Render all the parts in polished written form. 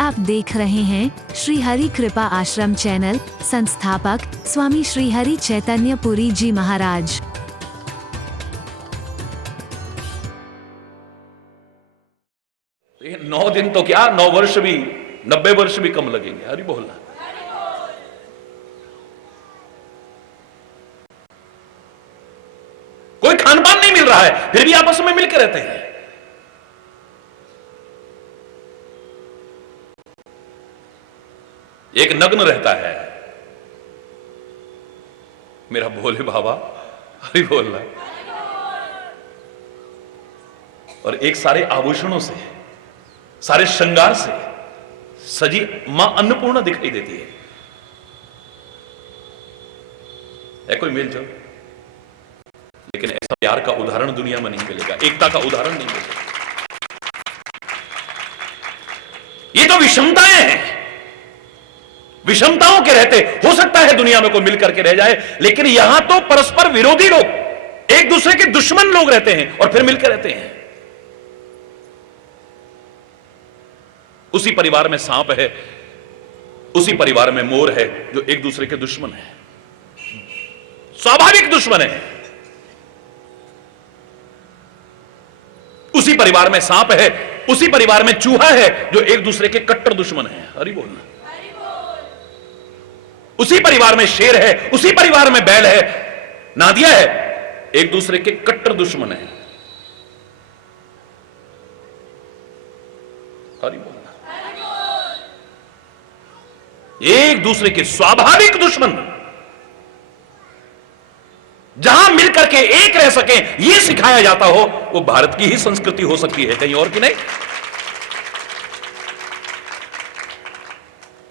आप देख रहे हैं श्री हरि कृपा आश्रम चैनल। संस्थापक स्वामी श्री हरि चैतन्य पुरी जी महाराज। ये 9 दिन तो क्या, 9 वर्ष भी, 90 वर्ष भी कम लगेंगे। हरि बोलना। कोई खान पान नहीं मिल रहा है, फिर भी आपस में मिलकर रहते हैं। एक नग्न रहता है, मेरा भोले बाबा, हरि बोलना, और एक सारे आभूषणों से, सारे श्रृंगार से सजी मां अन्नपूर्णा दिखाई देती है कोई मेल जोल? लेकिन ऐसा प्यार का उदाहरण दुनिया में नहीं मिलेगा, एकता का उदाहरण नहीं मिलेगा। ये तो विषमताएं हैं, विषमताओं के रहते हो सकता है दुनिया में कोई मिलकर के रह जाए, लेकिन यहां तो परस्पर विरोधी लोग, एक दूसरे के दुश्मन लोग रहते हैं और फिर मिलकर रहते हैं। उसी परिवार में सांप है, उसी परिवार में मोर है, जो एक दूसरे के दुश्मन है, स्वाभाविक दुश्मन है। उसी परिवार में सांप है, उसी परिवार में चूहा है, जो एक दूसरे के कट्टर दुश्मन है। हरि बोलना। उसी परिवार में शेर है, उसी परिवार में बैल है, नादिया है, एक दूसरे के कट्टर दुश्मन है। हरि बोलना। एक दूसरे के स्वाभाविक दुश्मन, जहां मिलकर के एक रह सके, यह सिखाया जाता हो, वो भारत की ही संस्कृति हो सकती है, कहीं और की नहीं।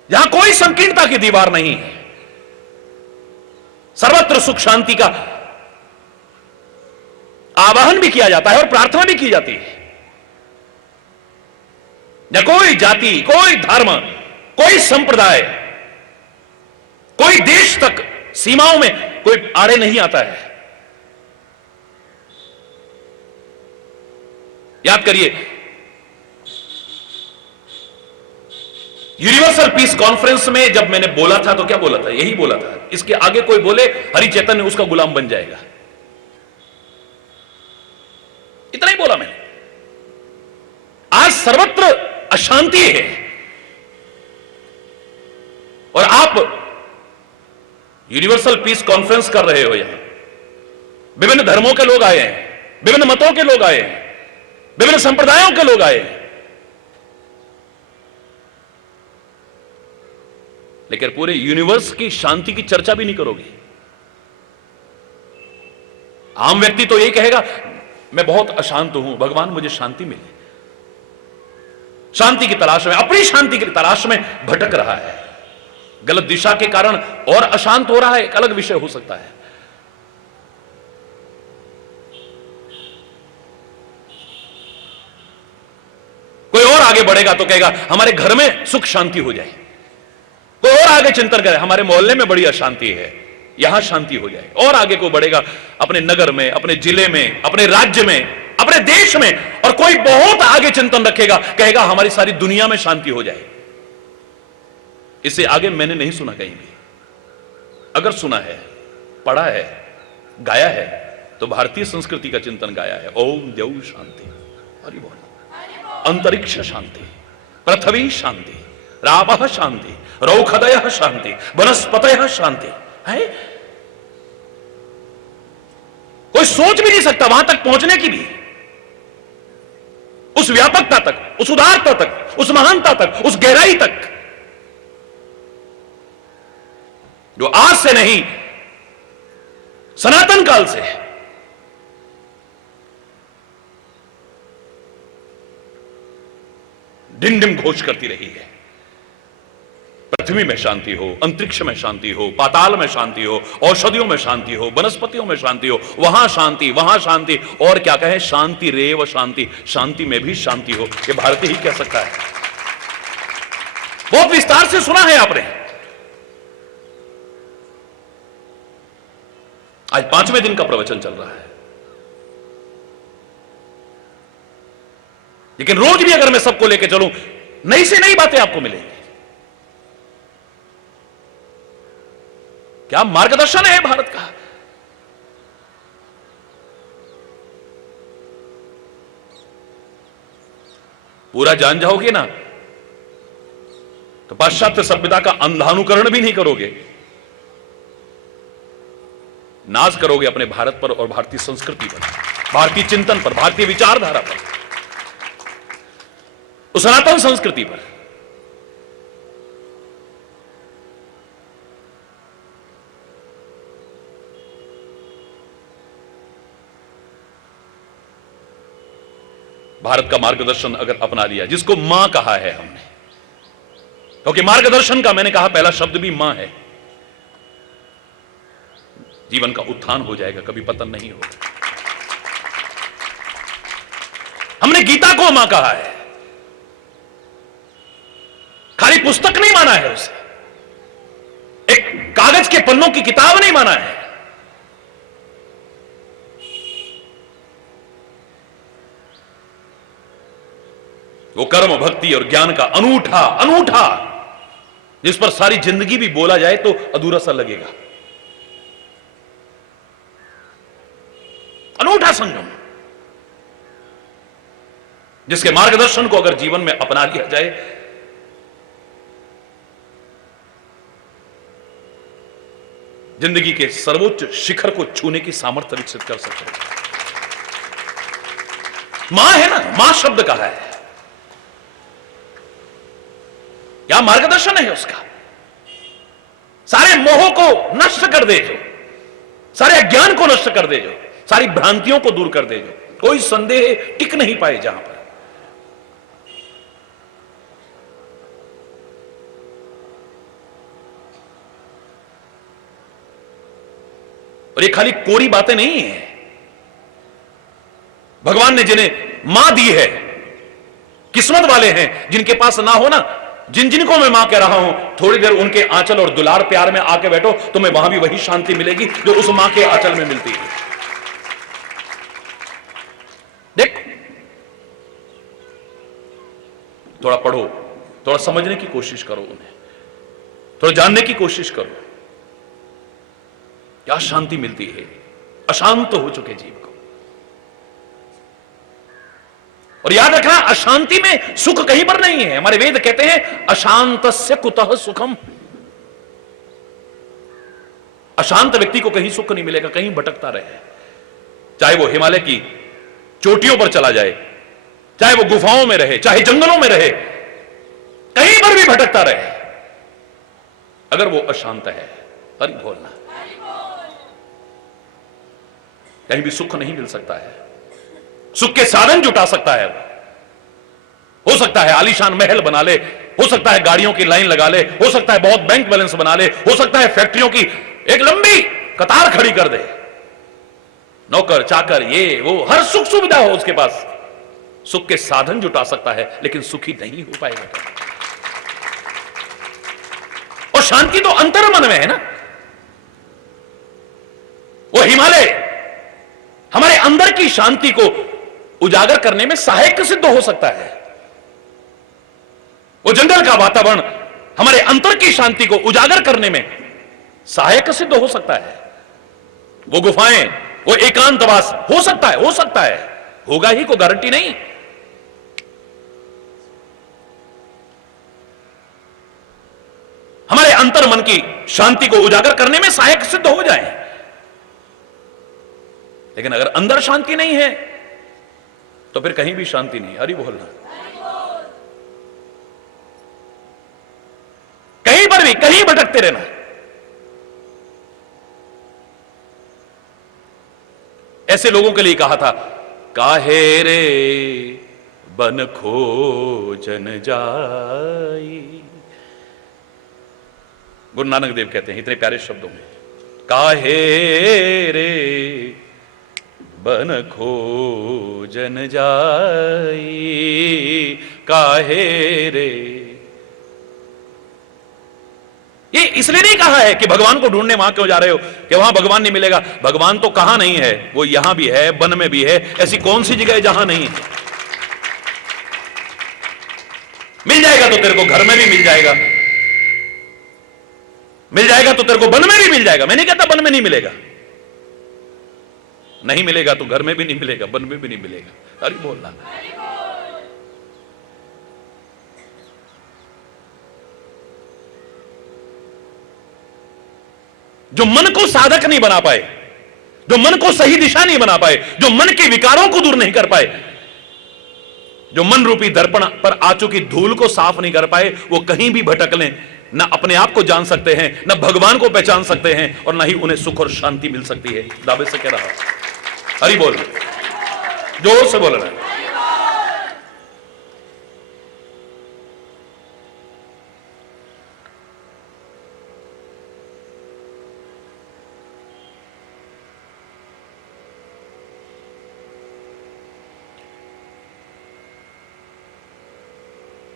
जहां कोई संकीर्णता की दीवार नहीं है, सर्वत्र सुख शांति का आवाहन भी किया जाता है और प्रार्थना भी की जाती है। न कोई जाति, कोई धर्म, कोई संप्रदाय, कोई देश तक सीमाओं में कोई आड़े नहीं आता है। याद करिए, यूनिवर्सल पीस कॉन्फ्रेंस में जब मैंने बोला था तो क्या बोला था? यही बोला था, इसके आगे कोई बोले हरि चैतन्य उसका गुलाम बन जाएगा। इतना ही बोला मैंने। आज सर्वत्र अशांति है और आप यूनिवर्सल पीस कॉन्फ्रेंस कर रहे हो। यहां विभिन्न धर्मों के लोग आए हैं, विभिन्न मतों के लोग आए हैं, विभिन्न संप्रदायों के लोग आए हैं, लेकिन पूरे यूनिवर्स की शांति की चर्चा भी नहीं करोगे। आम व्यक्ति तो यही कहेगा, मैं बहुत अशांत हूं, भगवान मुझे शांति मिले। शांति की तलाश में, अपनी शांति की तलाश में भटक रहा है, गलत दिशा के कारण और अशांत हो रहा है, एक अलग विषय हो सकता है। कोई और आगे बढ़ेगा तो कहेगा हमारे घर में सुख शांति हो जाए। कोई और आगे चिंतन करे, हमारे मोहल्ले में बड़ी अशांति है, यहां शांति हो जाए। और आगे कोई बढ़ेगा अपने नगर में, अपने जिले में, अपने राज्य में, अपने देश में, और कोई बहुत आगे चिंतन रखेगा, कहेगा हमारी सारी दुनिया में शांति हो जाए। इससे आगे मैंने नहीं सुना कहीं भी। अगर सुना है, पढ़ा है, गाया है, तो भारतीय संस्कृति का चिंतन गाया है। ओम देव शांति, हरि बोल। अंतरिक्ष शांति, पृथ्वी शांति, रावः शांति, रौखदयः शांति, वनस्पतयः शांति है। कोई सोच भी नहीं सकता वहां तक पहुंचने की भी, उस व्यापकता तक, उस उदारता तक, उस महानता तक, उस गहराई तक, जो आज से नहीं सनातन काल से डिम डिम घोष करती रही है। पृथ्वी में शांति हो, अंतरिक्ष में शांति हो, पाताल में शांति हो, औषधियों में शांति हो, वनस्पतियों में शांति हो, वहां शांति, वहां शांति, और क्या कहें, शांति रेव शांति, शांति में भी शांति हो। ये भारतीय ही कह सकता है। बहुत विस्तार से सुना है आपने। आज 5वें दिन का प्रवचन चल रहा है, लेकिन रोज भी अगर मैं सबको लेके चलूं, नई से नई बातें आपको मिलेंगी। क्या मार्गदर्शन है भारत का। पूरा जान जाओगे ना तो पाश्चात्य सभ्यता का अंधानुकरण भी नहीं करोगे, नाज करोगे अपने भारत पर और भारतीय संस्कृति पर, भारतीय चिंतन पर, भारतीय विचारधारा पर, उस सनातन संस्कृति पर। भारत का मार्गदर्शन अगर अपना लिया, जिसको मां कहा है हमने, क्योंकि मार्गदर्शन का मैंने कहा पहला शब्द भी मां है, जीवन का उत्थान हो जाएगा, कभी पतन नहीं होगा। हमने गीता को मां कहा है, खाली पुस्तक नहीं माना है उसे, एक कागज के पन्नों की किताब नहीं माना है। वो कर्म, भक्ति और ज्ञान का अनूठा जिस पर सारी जिंदगी भी बोला जाए तो अधूरा सा लगेगा, अनूठा संगम, जिसके मार्गदर्शन को अगर जीवन में अपना लिया जाए जिंदगी के सर्वोच्च शिखर को छूने की सामर्थ्य विकसित कर सकते हैं। मां है ना, मां शब्द कहा है, क्या मार्गदर्शन है उसका। सारे मोह को नष्ट कर दे जो, सारे अज्ञान को नष्ट कर दे जो, सारी भ्रांतियों को दूर कर दे जो, कोई संदेह टिक नहीं पाए जहां पर। और ये खाली कोरी बातें नहीं है, भगवान ने जिन्हें मां दी है, किस्मत वाले हैं जिनके पास ना हो ना, जिनको मैं मां कह रहा हूं, थोड़ी देर उनके आंचल और दुलार प्यार में आके बैठो, तुम्हें वहां भी वही शांति मिलेगी जो उस मां के आंचल में मिलती है। देख, थोड़ा पढ़ो, थोड़ा समझने की कोशिश करो उन्हें, थोड़ा जानने की कोशिश करो, क्या शांति मिलती है अशांत हो चुके जीव को। और याद रखना, अशांति में सुख कहीं पर नहीं है। हमारे वेद कहते हैं अशांतस्य कुतः सुखम। अशांत व्यक्ति को कहीं सुख नहीं मिलेगा, कहीं भटकता रहे, चाहे वो हिमालय की चोटियों पर चला जाए, चाहे वो गुफाओं में रहे, चाहे जंगलों में रहे, कहीं पर भी भटकता रहे, अगर वो अशांत है, हरि बोलना, कहीं भी सुख नहीं मिल सकता है। सुख के साधन जुटा सकता है वो, हो सकता है आलीशान महल बना ले, हो सकता है गाड़ियों की लाइन लगा ले, हो सकता है बहुत बैंक बैलेंस बना ले, हो सकता है फैक्ट्रियों की एक लंबी कतार खड़ी कर दे, नौकर चाकर ये वो हर सुख सुविधा हो उसके पास, सुख के साधन जुटा सकता है, लेकिन सुखी नहीं हो पाएगा। और शांति तो अंतर्मन में है ना। वो हिमालय हमारे अंदर की शांति को उजागर करने में सहायक सिद्ध हो सकता है। वो जंगल का वातावरण हमारे अंतर की शांति को उजागर करने में सहायक सिद्ध हो सकता है। वो गुफाएं, वो एकांतवास हो सकता है, होगा ही, कोई गारंटी नहीं। हमारे अंतर मन की शांति को उजागर करने में सहायक सिद्ध हो जाए। लेकिन अगर अंदर शांति नहीं है तो फिर कहीं भी शांति नहीं। हरि बोलना, कहीं पर भी कहीं भटकते रहना। ऐसे लोगों के लिए कहा था, काहे रे बन खोजन जाई। गुरु नानक देव कहते हैं इतने प्यारे शब्दों में, काहे रे बन खोजन जाई, काहे रे। ये इसलिए नहीं कहा है कि भगवान को ढूंढने वहां क्यों जा रहे हो, कि वहां भगवान नहीं मिलेगा। भगवान तो कहां नहीं है, वो यहां भी है, वन में भी है। ऐसी कौन सी जगह है जहां नहीं है? मिल जाएगा तो तेरे को घर में भी मिल जाएगा, मिल जाएगा तो तेरे को वन में भी मिल जाएगा। मैं नहीं कहता वन में नहीं मिलेगा, नहीं मिलेगा तो घर में भी नहीं मिलेगा, वन में भी नहीं मिलेगा। अरे बोलना, जो मन को साधक नहीं बना पाए, जो मन को सही दिशा नहीं बना पाए, जो मन के विकारों को दूर नहीं कर पाए, जो मन रूपी दर्पण पर आ चुकी धूल को साफ नहीं कर पाए, वो कहीं भी भटक लें, ना अपने आप को जान सकते हैं, ना भगवान को पहचान सकते हैं, और ना ही उन्हें सुख और शांति मिल सकती है। दावे से कह रहा, हरि बोल, जोर से बोल रहा है।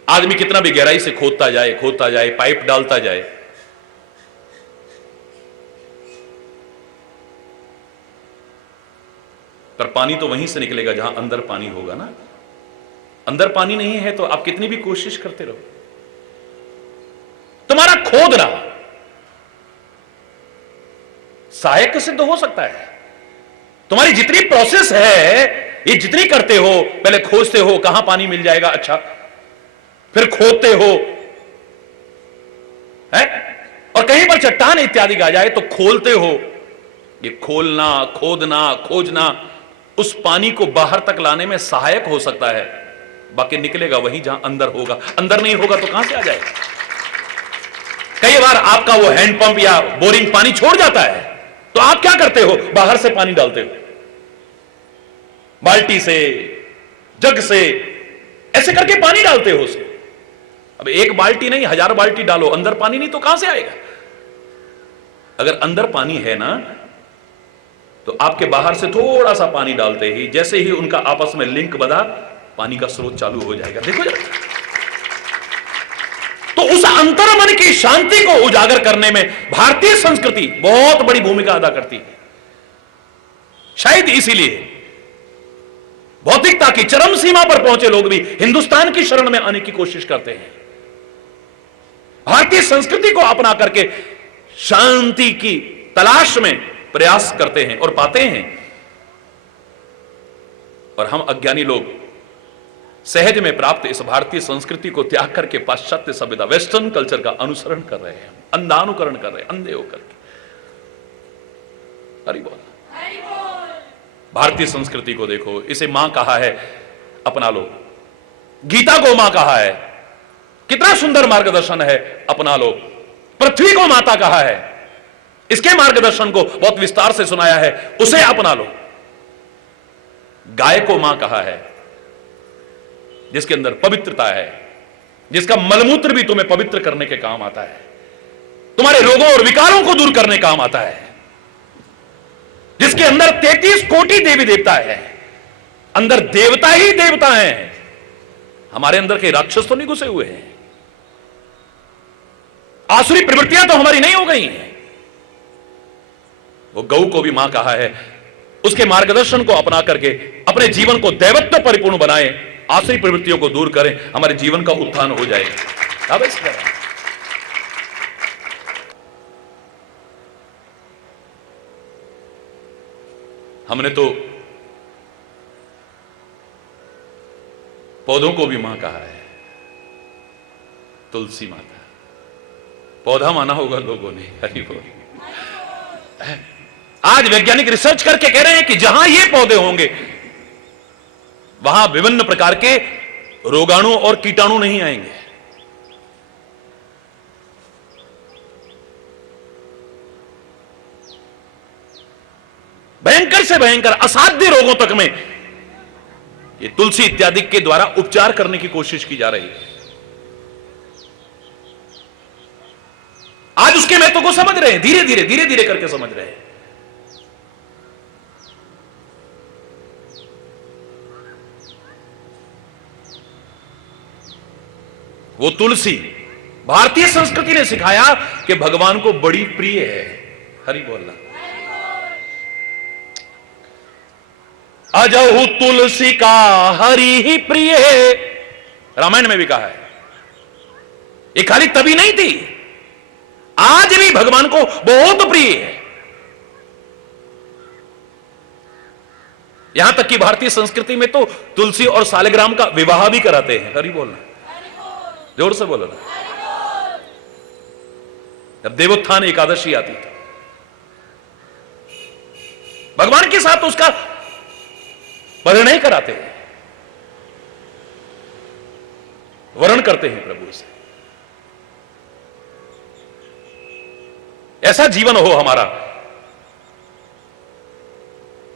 आदमी कितना भी गहराई से खोदता जाए, पाइप डालता जाए, पर पानी तो वहीं से निकलेगा जहां अंदर पानी होगा ना। अंदर पानी नहीं है तो आप कितनी भी कोशिश करते रहो, तुम्हारा खोदना सहायक सिद्ध हो सकता है। तुम्हारी जितनी प्रोसेस है, ये जितनी करते हो, पहले खोजते हो कहां पानी मिल जाएगा, अच्छा, फिर खोदते हो है, और कहीं पर चट्टान इत्यादि आ जाए तो खोलते हो। ये खोलना, खोदना, खोजना उस पानी को बाहर तक लाने में सहायक हो सकता है, बाकी निकलेगा वहीं जहां अंदर होगा। अंदर नहीं होगा तो कहां से आ जाएगा। कई बार आपका वो हैंडपंप या बोरिंग पानी छोड़ जाता है, तो आप क्या करते हो, बाहर से पानी डालते हो, बाल्टी से, जग से, ऐसे करके पानी डालते हो उसे। अब एक बाल्टी नहीं 1000 बाल्टी डालो, अंदर पानी नहीं तो कहां से आएगा। अगर अंदर पानी है ना, तो आपके बाहर से थोड़ा सा पानी डालते ही, जैसे ही उनका आपस में लिंक बना, पानी का स्रोत चालू हो जाएगा। देखो जरा, तो उस अंतर मन की शांति को उजागर करने में भारतीय संस्कृति बहुत बड़ी भूमिका अदा करती है। शायद इसीलिए भौतिकता की चरम सीमा पर पहुंचे लोग भी हिंदुस्तान की शरण में आने की कोशिश करते हैं, भारतीय संस्कृति को अपना करके शांति की तलाश में प्रयास करते हैं और पाते हैं। और हम अज्ञानी लोग सहज में प्राप्त इस भारतीय संस्कृति को त्याग करके पाश्चात्य सभ्यता, वेस्टर्न कल्चर का अनुसरण कर रहे हैं, अंधानुकरण कर रहे हैं, अंधे होकर के। हरि बोल। भारतीय संस्कृति को देखो, इसे मां कहा है, अपना लो। गीता को मां कहा है, कितना सुंदर मार्गदर्शन है, अपना लो। पृथ्वी को माता कहा है, इसके मार्गदर्शन को बहुत विस्तार से सुनाया है, उसे अपना लो। गाय को मां कहा है, जिसके अंदर पवित्रता है, जिसका मलमूत्र भी तुम्हें पवित्र करने के काम आता है, तुम्हारे रोगों और विकारों को दूर करने काम आता है, जिसके अंदर 33 कोटि देवी देवता है, अंदर देवता ही देवता हैं। हमारे अंदर के राक्षस तो नहीं घुसे हुए हैं, आसुरी प्रवृत्तियां तो हमारी नहीं हो गई हैं। वो गौ को भी मां कहा है, उसके मार्गदर्शन को अपना करके अपने जीवन को दैवत्व परिपूर्ण बनाएं, आसुरी प्रवृत्तियों को दूर करें, हमारे जीवन का उत्थान हो जाएगा। अब इस तरह हमने तो पौधों को भी मां कहा है, तुलसी माता, पौधा माना होगा लोगों ने। हरि बोल। आज वैज्ञानिक रिसर्च करके कह रहे हैं कि जहां ये पौधे होंगे वहां विभिन्न प्रकार के रोगाणु और कीटाणु नहीं आएंगे। भयंकर से भयंकर असाध्य रोगों तक में ये तुलसी इत्यादि के द्वारा उपचार करने की कोशिश की जा रही है। आज उसके महत्व को समझ रहे हैं, धीरे धीरे करके समझ रहे हैं। वो तुलसी भारतीय संस्कृति ने सिखाया कि भगवान को बड़ी प्रिय है। हरि बोलना। अजहु तुलसी का हरि ही प्रिय है, रामायण में भी कहा है। ये खाली तभी नहीं थी, आज भी भगवान को बहुत प्रिय है। यहां तक कि भारतीय संस्कृति में तो तुलसी और सालिग्राम का विवाह भी कराते हैं। हरि बोलना, जोर से बोलो ना। जब देवोत्थान एकादशी आती थी, भगवान के साथ उसका परिणय कराते हैं, वर्ण करते हैं प्रभु से। ऐसा जीवन हो हमारा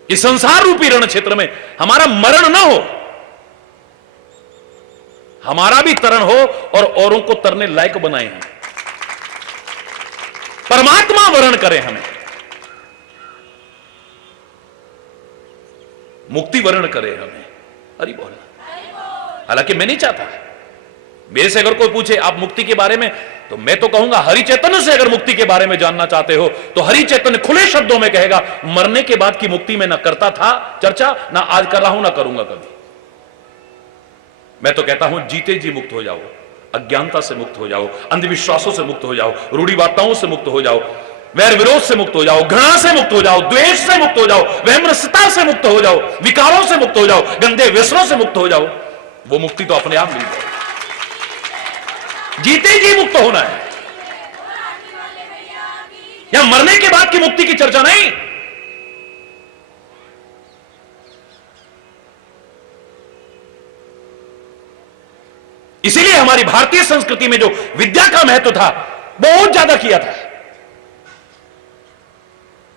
कि संसार रूपी रण क्षेत्र में हमारा मरण ना हो, हमारा भी तरण हो और औरों को तरने लायक बनाए हम। परमात्मा वर्ण करे हमें, मुक्ति वर्ण करे हमें। अरे बोलना। हालांकि मैं नहीं चाहता, मेरे से अगर कोई पूछे आप मुक्ति के बारे में, तो मैं तो कहूंगा हरि चैतन्य से अगर मुक्ति के बारे में जानना चाहते हो तो हरि चैतन्य खुले शब्दों में कहेगा, मरने के बाद की मुक्ति में ना करता था चर्चा, ना आज कर रहा हूं, ना करूंगा कभी। मैं तो कहता हूं जीते जी मुक्त हो जाओ, अज्ञानता से मुक्त हो जाओ, अंधविश्वासों से मुक्त हो जाओ, रूढ़िवादिताओं से मुक्त हो जाओ, वैर विरोध से मुक्त हो जाओ, घृणा से मुक्त हो जाओ, द्वेष से मुक्त हो जाओ, वैमनस्यता से मुक्त हो जाओ, विकारों से मुक्त हो जाओ, गंदे व्यसनों से मुक्त हो जाओ। वो मुक्ति तो अपने आप मिल जाए। जीते जी मुक्त होना है, या मरने के बाद की मुक्ति की चर्चा नहीं। इसीलिए हमारी भारतीय संस्कृति में जो विद्या का महत्व था बहुत ज्यादा किया था,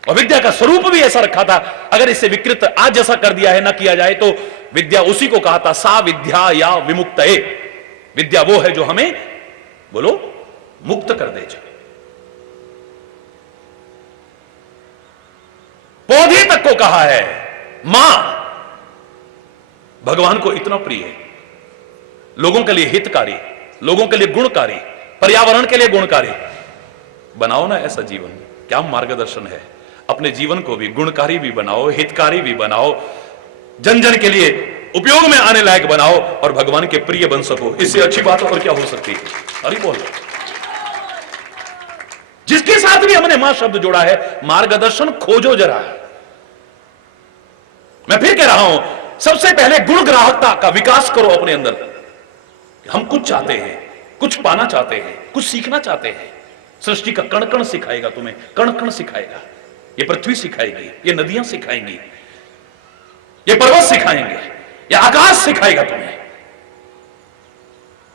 और विद्या का स्वरूप भी ऐसा रखा था। अगर इसे विकृत आज जैसा कर दिया है, ना किया जाए, तो विद्या उसी को कहा था सा विद्या या विमुक्तये। विद्या वो है जो हमें, बोलो, मुक्त कर दे। पौधे तक को कहा है मां। भगवान को इतना प्रिय है, लोगों के लिए हितकारी, लोगों के लिए गुणकारी, पर्यावरण के लिए गुणकारी। बनाओ ना ऐसा जीवन, क्या मार्गदर्शन है। अपने जीवन को भी गुणकारी भी बनाओ, हितकारी भी बनाओ, जन जन के लिए उपयोग में आने लायक बनाओ और भगवान के प्रिय बन सको। इससे अच्छी बात और क्या हो सकती है। अरे बोल, जिसके साथ भी हमने मां शब्द जोड़ा है, मार्गदर्शन खोजो जरा। मैं फिर कह रहा हूं, सबसे पहले गुण ग्राहकता का विकास करो अपने अंदर। हम कुछ चाहते हैं, कुछ पाना चाहते हैं, कुछ सीखना चाहते हैं। सृष्टि का कण कण सिखाएगा तुम्हें, कण कण सिखाएगा। ये पृथ्वी सिखाएगी, ये नदियां सिखाएंगी, ये पर्वत सिखाएंगे, ये आकाश सिखाएगा तुम्हें,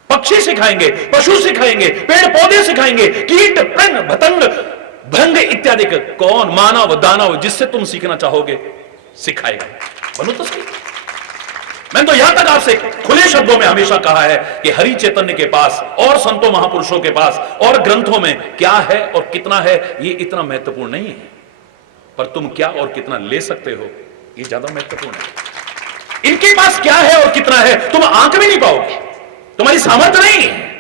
पक्षी सिखाएंगे, पशु सिखाएंगे, पेड़ पौधे सिखाएंगे, कीट पतंग भतंग भंग इत्यादि। कौन? मानव दानव, जिससे तुम सीखना चाहोगे सिखाएगा। बनो तो सही। मैंने तो यहां तक आपसे खुले शब्दों में हमेशा कहा है कि हरि चैतन्य के पास और संतों महापुरुषों के पास और ग्रंथों में क्या है और कितना है, ये इतना महत्वपूर्ण नहीं है, पर तुम क्या और कितना ले सकते हो, ये ज्यादा महत्वपूर्ण है। इनके पास क्या है और कितना है तुम आंक भी नहीं पाओगे, तुम्हारी सामर्थ्य नहीं है।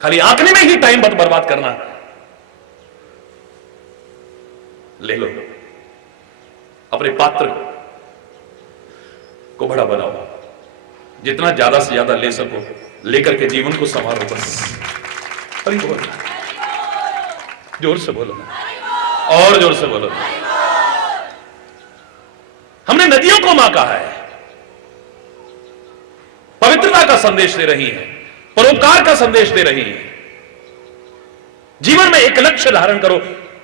खाली आंकने में ही टाइम बर्बाद करना। ले लो, अपने पात्र को बड़ा बनाओ, जितना ज्यादा से ज्यादा ले सको लेकर के जीवन को संवारो बस। अरे बोलो, जोर से बोलो ना, और जोर से बोलो ना। हमने नदियों को मां कहा है, पवित्रता का संदेश दे रही है, परोपकार का संदेश दे रही है, जीवन में एक लक्ष्य धारण करो,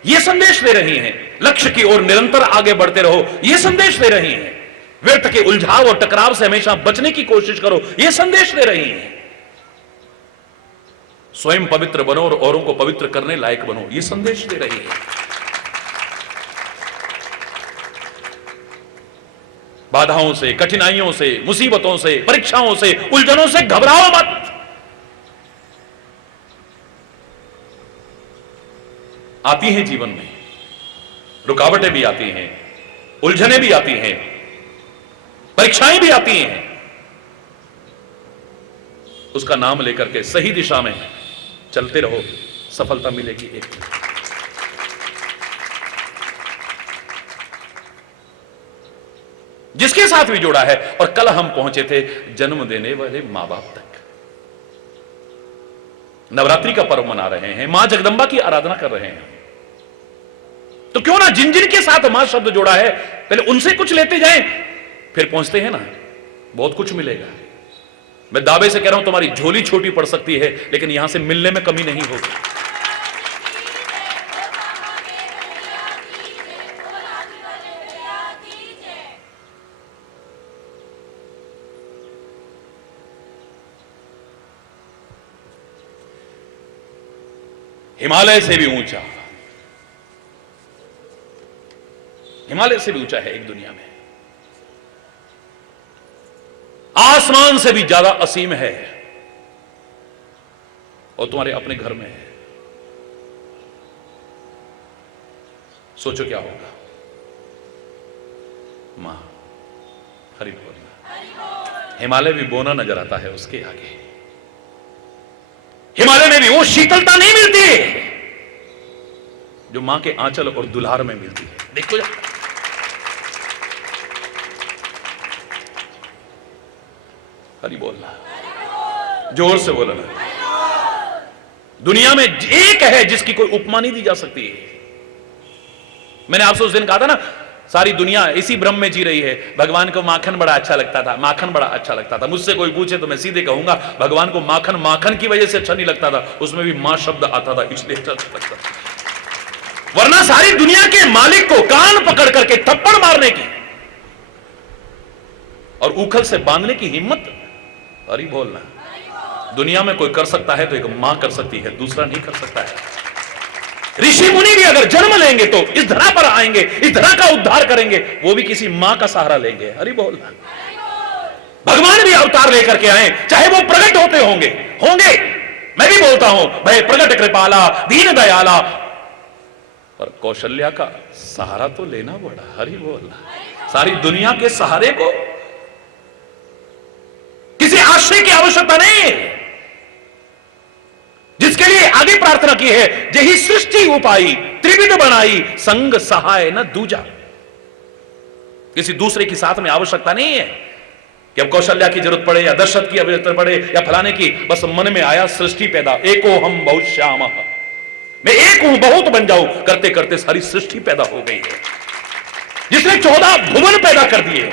यह संदेश दे रही हैं। लक्ष्य की ओर निरंतर आगे बढ़ते रहो, यह संदेश दे रही हैं। व्यर्थ के उलझाव और टकराव से हमेशा बचने की कोशिश करो, यह संदेश दे रही हैं। स्वयं पवित्र बनो और औरों को पवित्र करने लायक बनो, यह संदेश दे रही है। बाधाओं से, कठिनाइयों से, मुसीबतों से, परीक्षाओं से, उलझनों से घबराओ मत। आती हैं जीवन में, रुकावटें भी आती हैं, उलझनें भी आती हैं, परीक्षाएं भी आती हैं। उसका नाम लेकर के सही दिशा में चलते रहो, सफलता मिलेगी एक। जिसके साथ भी जोड़ा है। और कल हम पहुंचे थे जन्म देने वाले मां बाप तक। नवरात्रि का पर्व मना रहे हैं, मां जगदंबा की आराधना कर रहे हैं, तो क्यों ना जिन जिन के साथ मां शब्द जोड़ा है पहले उनसे कुछ लेते जाएं, फिर पहुंचते हैं ना, बहुत कुछ मिलेगा। मैं दावे से कह रहा हूं तुम्हारी झोली छोटी पड़ सकती है लेकिन यहां से मिलने में कमी नहीं होगी। हिमालय से भी ऊंचा, हिमालय से भी ऊंचा है एक दुनिया में, आसमान से भी ज्यादा असीम है, और तुम्हारे अपने घर में है। सोचो क्या होगा। मां हरि बोल। हिमालय भी बोना नजर आता है उसके आगे। हिमालय में भी वो शीतलता नहीं मिलती जो मां के आंचल और दुलार में मिलती है। देखो जा, हरि बोलना, जोर से बोलना। दुनिया में एक है जिसकी कोई उपमा नहीं दी जा सकती है। मैंने आपसे उस दिन कहा था ना, सारी दुनिया इसी भ्रम में जी रही है। भगवान को माखन बड़ा अच्छा लगता था, माखन बड़ा अच्छा लगता था। मुझसे कोई पूछे तो मैं सीधे कहूंगा भगवान को माखन माखन की वजह से अच्छा नहीं लगता था, उसमें भी मां शब्द आता था इसलिए अच्छा लगता था। वरना सारी दुनिया के मालिक को कान पकड़ करके थप्पड़ मारने की और उखल से बांधने की हिम्मत, अरे बोलना, दुनिया में कोई कर सकता है तो एक मां कर सकती है, दूसरा नहीं कर सकता है। ऋषि मुनि भी अगर जन्म लेंगे तो इस धरा पर आएंगे, इस धरा का उद्धार करेंगे, वो भी किसी मां का सहारा लेंगे। हरि बोल। भगवान भी अवतार लेकर के आए, चाहे वो प्रकट होते होंगे, मैं भी बोलता हूं भाई प्रकट कृपाला दीन दयाला, पर कौशल्या का सहारा तो लेना पड़ा। हरि बोल। सारी दुनिया के सहारे को किसी आश्रय की आवश्यकता नहीं, जिसके लिए आगे प्रार्थना की है, यही सृष्टि उपाई त्रिविध बनाई, संग सहाय न दूजा। किसी दूसरे की साथ में आवश्यकता नहीं है कि अब कौशल्या की जरूरत पड़े या दशरथ की जरूरत पड़े या फलाने की। बस मन में आया सृष्टि पैदा, एको हम बहुत श्याम, मैं एक हूं बहुत बन जाऊं, करते करते सारी सृष्टि पैदा हो गई है। जिसने 14 भुवन पैदा कर दिए,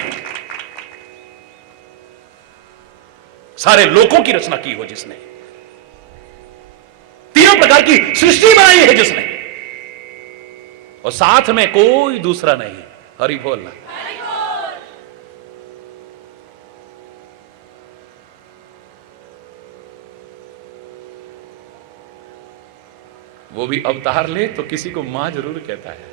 सारे लोकों की रचना की हो, जिसने तीनों प्रकार की सृष्टि बनाई है जिसने, और साथ में कोई दूसरा नहीं। हरि बोलना। वो भी अवतार ले तो किसी को मां जरूर कहता है,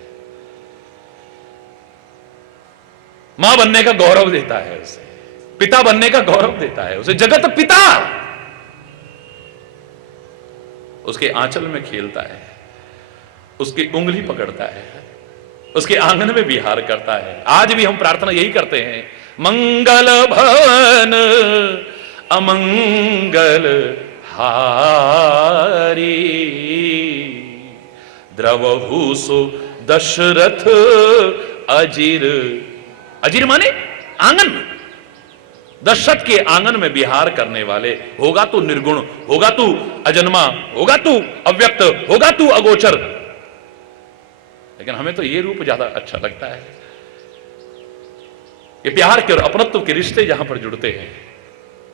मां बनने का गौरव देता है उसे, पिता बनने का गौरव देता है उसे, जगत पिता उसके आंचल में खेलता है, उसकी उंगली पकड़ता है, उसके आंगन में विहार करता है। आज भी हम प्रार्थना यही करते हैं, मंगल भवन अमंगल हारी, द्रवहूसो दशरथ अजीर। अजीर माने आंगन, दशरथ के आंगन में विहार करने वाले। होगा तू निर्गुण, होगा तू अजन्मा, होगा तू अव्यक्त, होगा तू अगोचर, लेकिन हमें तो ये रूप ज्यादा अच्छा लगता है। ये प्यार के और अपनत्व के रिश्ते जहां पर जुड़ते हैं,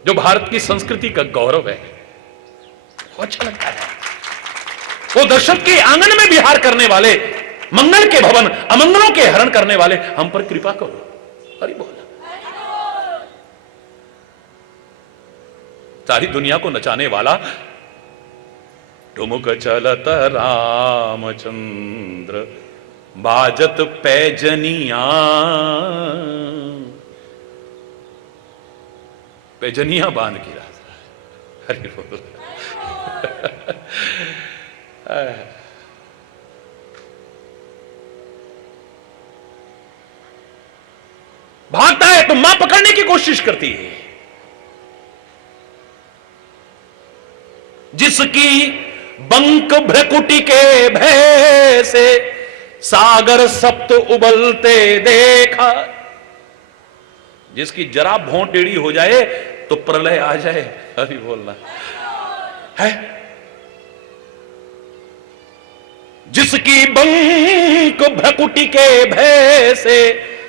जो भारत की संस्कृति का गौरव है, वो अच्छा लगता है। वो दशरथ के आंगन में विहार करने वाले, मंगल के भवन अमंगलों के हरण करने वाले, हम पर कृपा करो। हरि बोल। सारी दुनिया को नचाने वाला, ठुमुक चलत रामचंद्र बाजत पैजनिया, पैजनिया बांध के राजा। हरि बोल। भागता है तो मां पकड़ने की कोशिश करती है। जिसकी बंक भ्रकुटी के भय से सागर सप्त उबलते देखा, जिसकी जरा भौं टेढ़ी हो जाए तो प्रलय आ जाए। अभी बोलना है। जिसकी बंक भकुटी के भय से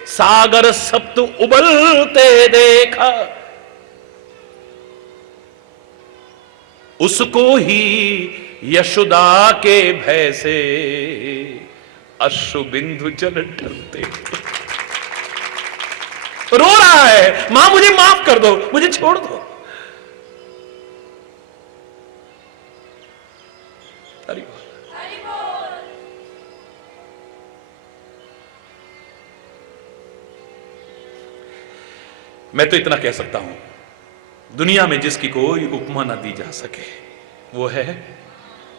सागर सप्त उबलते देखा, उसको ही यशोदा के भय से अश्रु बिंदु जल ढलते। रो रहा है, मां मुझे माफ कर दो, मुझे छोड़ दो। हरि बोल। मैं तो इतना कह सकता हूं, दुनिया में जिसकी कोई उपमा ना दी जा सके वो है,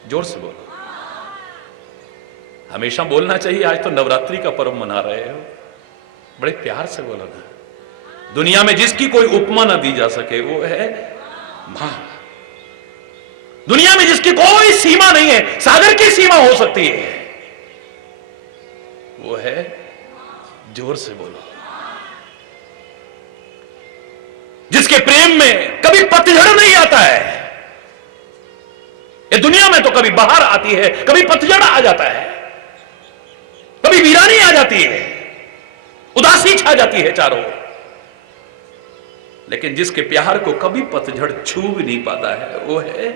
जोर से बोलो, हमेशा बोलना चाहिए। आज तो नवरात्रि का पर्व मना रहे हो, बड़े प्यार से बोलो ना। दुनिया में जिसकी कोई उपमा ना दी जा सके वो है मां। दुनिया में जिसकी कोई सीमा नहीं है, सागर की सीमा हो सकती है, वो है, जोर से बोलो, जिसके प्रेम में कभी पतझड़ नहीं आता है। ये दुनिया में तो कभी बाहर आती है, कभी पतझड़ आ जाता है, कभी वीरानी आ जाती है, उदासी छा जाती है चारों ओर, लेकिन जिसके प्यार को कभी पतझड़ छू भी नहीं पाता है वो है,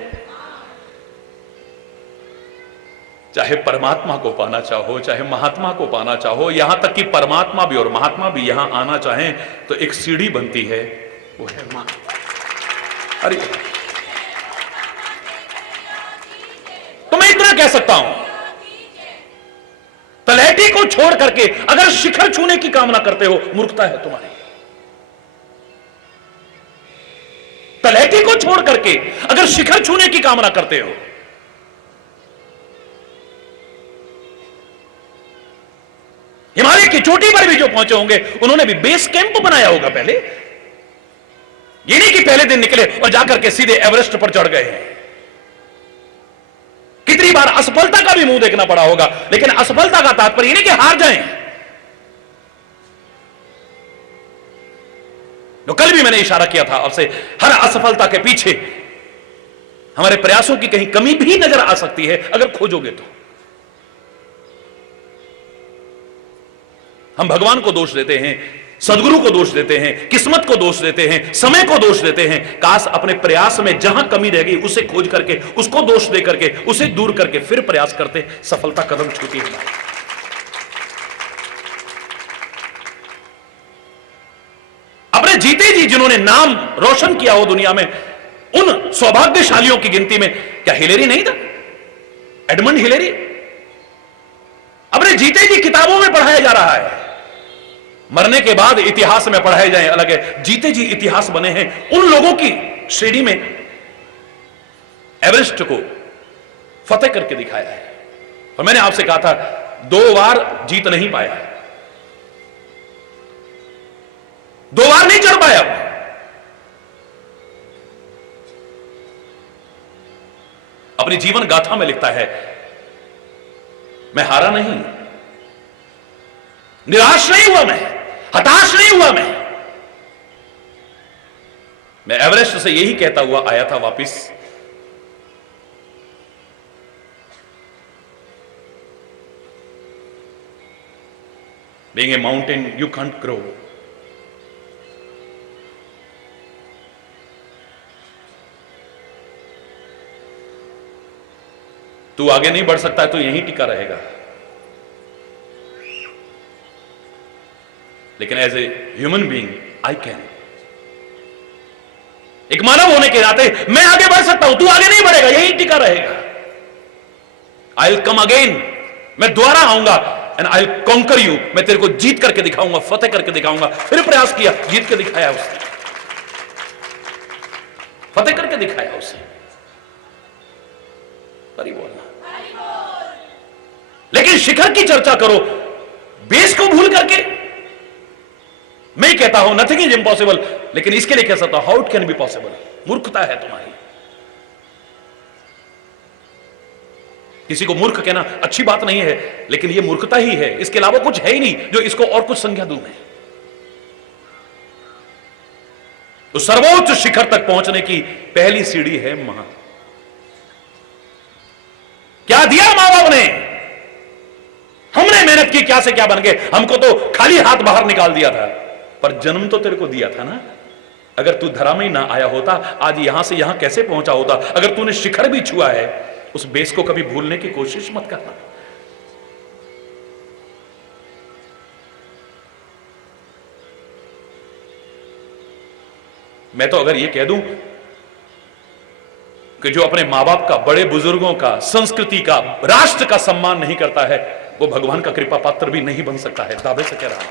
चाहे परमात्मा को पाना चाहो, चाहे महात्मा को पाना चाहो, यहां तक कि परमात्मा भी और महात्मा भी यहां आना चाहें तो एक सीढ़ी बनती है, वो है मां। अरे तो मैं इतना कह सकता हूं, तलहटी को छोड़ करके अगर शिखर छूने की कामना करते हो, मूर्खता है तुम्हारी। तलहटी को छोड़ करके अगर शिखर छूने की कामना करते हो, हिमालय की चोटी पर भी जो पहुंचे होंगे उन्होंने भी बेस कैंप बनाया होगा पहले। ये नहीं कि पहले दिन निकले और जाकर के सीधे एवरेस्ट पर चढ़ गए हैं। कितनी बार असफलता का भी मुंह देखना पड़ा होगा, लेकिन असफलता का तात्पर्य ये नहीं कि हार जाएं। तो कल भी मैंने इशारा किया था आपसे, हर असफलता के पीछे हमारे प्रयासों की कहीं कमी भी नजर आ सकती है अगर खोजोगे तो। हम भगवान को दोष देते हैं, सदगुरु को दोष देते हैं, किस्मत को दोष देते हैं, समय को दोष देते हैं। काश अपने प्रयास में जहां कमी रह गई उसे खोज करके, उसको दोष दे करके, उसे दूर करके फिर प्रयास करते, सफलता कदम छूती है। अपने जीते जी जिन्होंने नाम रोशन किया हो दुनिया में, उन सौभाग्यशालियों की गिनती में क्या हिलेरी नहीं था? एडमंड हिलेरी अपने जीते जी किताबों में पढ़ाया जा रहा है, मरने के बाद इतिहास में पढ़ाए जाएं अलग है। जीते जी इतिहास बने हैं उन लोगों की श्रेणी में, एवरेस्ट को फतेह करके दिखाया है। और मैंने आपसे कहा था 2 बार जीत नहीं पाया, 2 बार नहीं चढ़ पाया। अपनी जीवन गाथा में लिखता है, मैं हारा नहीं, निराश नहीं हुआ, मैं हताश नहीं हुआ, मैं एवरेस्ट से यही कहता हुआ आया था वापिस। Being a mountain, you can't grow. तू आगे नहीं बढ़ सकता है तो यहीं टिका रहेगा, लेकिन as a human being I can. एक मानव होने के नाते मैं आगे बढ़ सकता हूं, तू आगे नहीं बढ़ेगा, यहीं टिका रहेगा। आई विल कम अगेन, मैं दोबारा आऊंगा, and I will conquer you, मैं तेरे को जीत करके दिखाऊंगा, फतेह करके दिखाऊंगा। फिर प्रयास किया, जीत के दिखाया उसने, फतेह करके दिखाया उसने। हरि बोलना। लेकिन शिखर की चर्चा करो बेस को भूल करके। मैं कहता हूं नथिंग इज इम्पॉसिबल, लेकिन इसके लिए कह सकता हूं how it can be possible. मूर्खता है तुम्हारी। किसी को मूर्ख कहना अच्छी बात नहीं है, लेकिन यह मूर्खता ही है, इसके अलावा कुछ है ही नहीं जो इसको और कुछ संज्ञा दूं मैं। उस सर्वोच्च शिखर तक पहुंचने की पहली सीढ़ी है मां। क्या दिया मां बाप ने? हमने मेहनत की, क्या से क्या बन गए। हमको तो खाली हाथ बाहर निकाल दिया था, पर जन्म तो तेरे को दिया था ना। अगर तू धरा में ही ना आया होता, आज यहां से यहां कैसे पहुंचा होता? अगर तूने शिखर भी छुआ है, उस बेस को कभी भूलने की कोशिश मत करना। मैं तो अगर यह कह दूं कि जो अपने मां बाप का, बड़े बुजुर्गों का, संस्कृति का, राष्ट्र का सम्मान नहीं करता है, वो भगवान का कृपा पात्र भी नहीं बन सकता है। दावे से कह रहा हूं।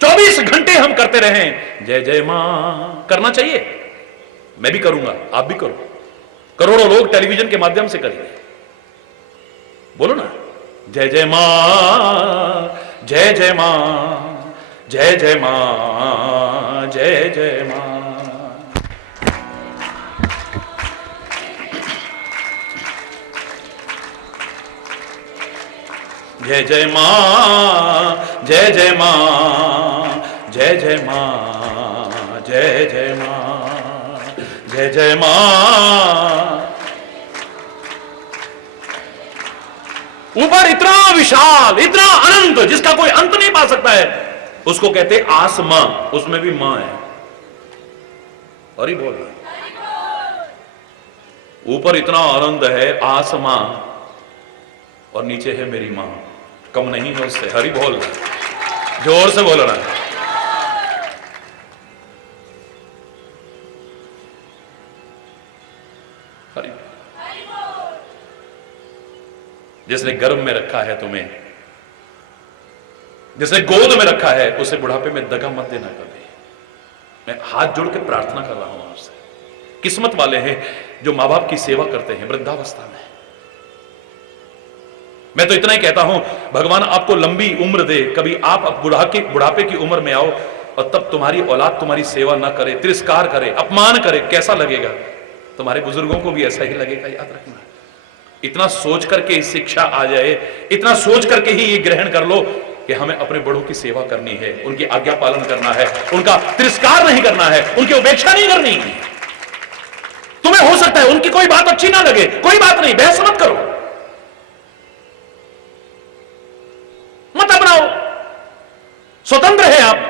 24 घंटे हम करते रहे जय जय मां, करना चाहिए। मैं भी करूंगा, आप भी करो। करोड़ों लोग टेलीविजन के माध्यम से करेंगे। बोलो ना, जय जय मां, जय जय मां, जय जय मां, जय जय मां। जय जय मां, जय जय मां, जय जय मां, जय जय मां, जय जय मां। ऊपर इतना विशाल, इतना अनंत, जिसका कोई अंत नहीं पा सकता है, उसको कहते आसमां। उसमें भी मां है। और ही बोल रहा, ऊपर इतना अनंत है आसमां, और नीचे है मेरी मां। कम नहीं है उससे। हरि बोल, जोर से बोल रहा है। हरि, जिसने गर्भ में रखा है तुम्हें, जिसने गोद में रखा है, उसे बुढ़ापे में दगा मत देना कभी। मैं हाथ जोड़ के प्रार्थना कर रहा हूं आपसे। किस्मत वाले हैं जो मां बाप की सेवा करते हैं वृद्धावस्था में। मैं तो इतना ही कहता हूं, भगवान आपको लंबी उम्र दे। कभी आप बुढ़ापे की उम्र में आओ और तब तुम्हारी औलाद तुम्हारी सेवा ना करे, तिरस्कार करे, अपमान करे, कैसा लगेगा? तुम्हारे बुजुर्गों को भी ऐसा ही लगेगा, याद रखना। इतना सोच करके इस शिक्षा आ जाए, इतना सोच करके ही ये ग्रहण कर लो कि हमें अपने बड़ों की सेवा करनी है, उनकी आज्ञा पालन करना है, उनका तिरस्कार नहीं करना है, उनकी उपेक्षा नहीं करनी। तुम्हें हो सकता है उनकी कोई बात अच्छी ना लगे, कोई बात नहीं, बहस मत करो, मत अपनाओ, स्वतंत्र है आप।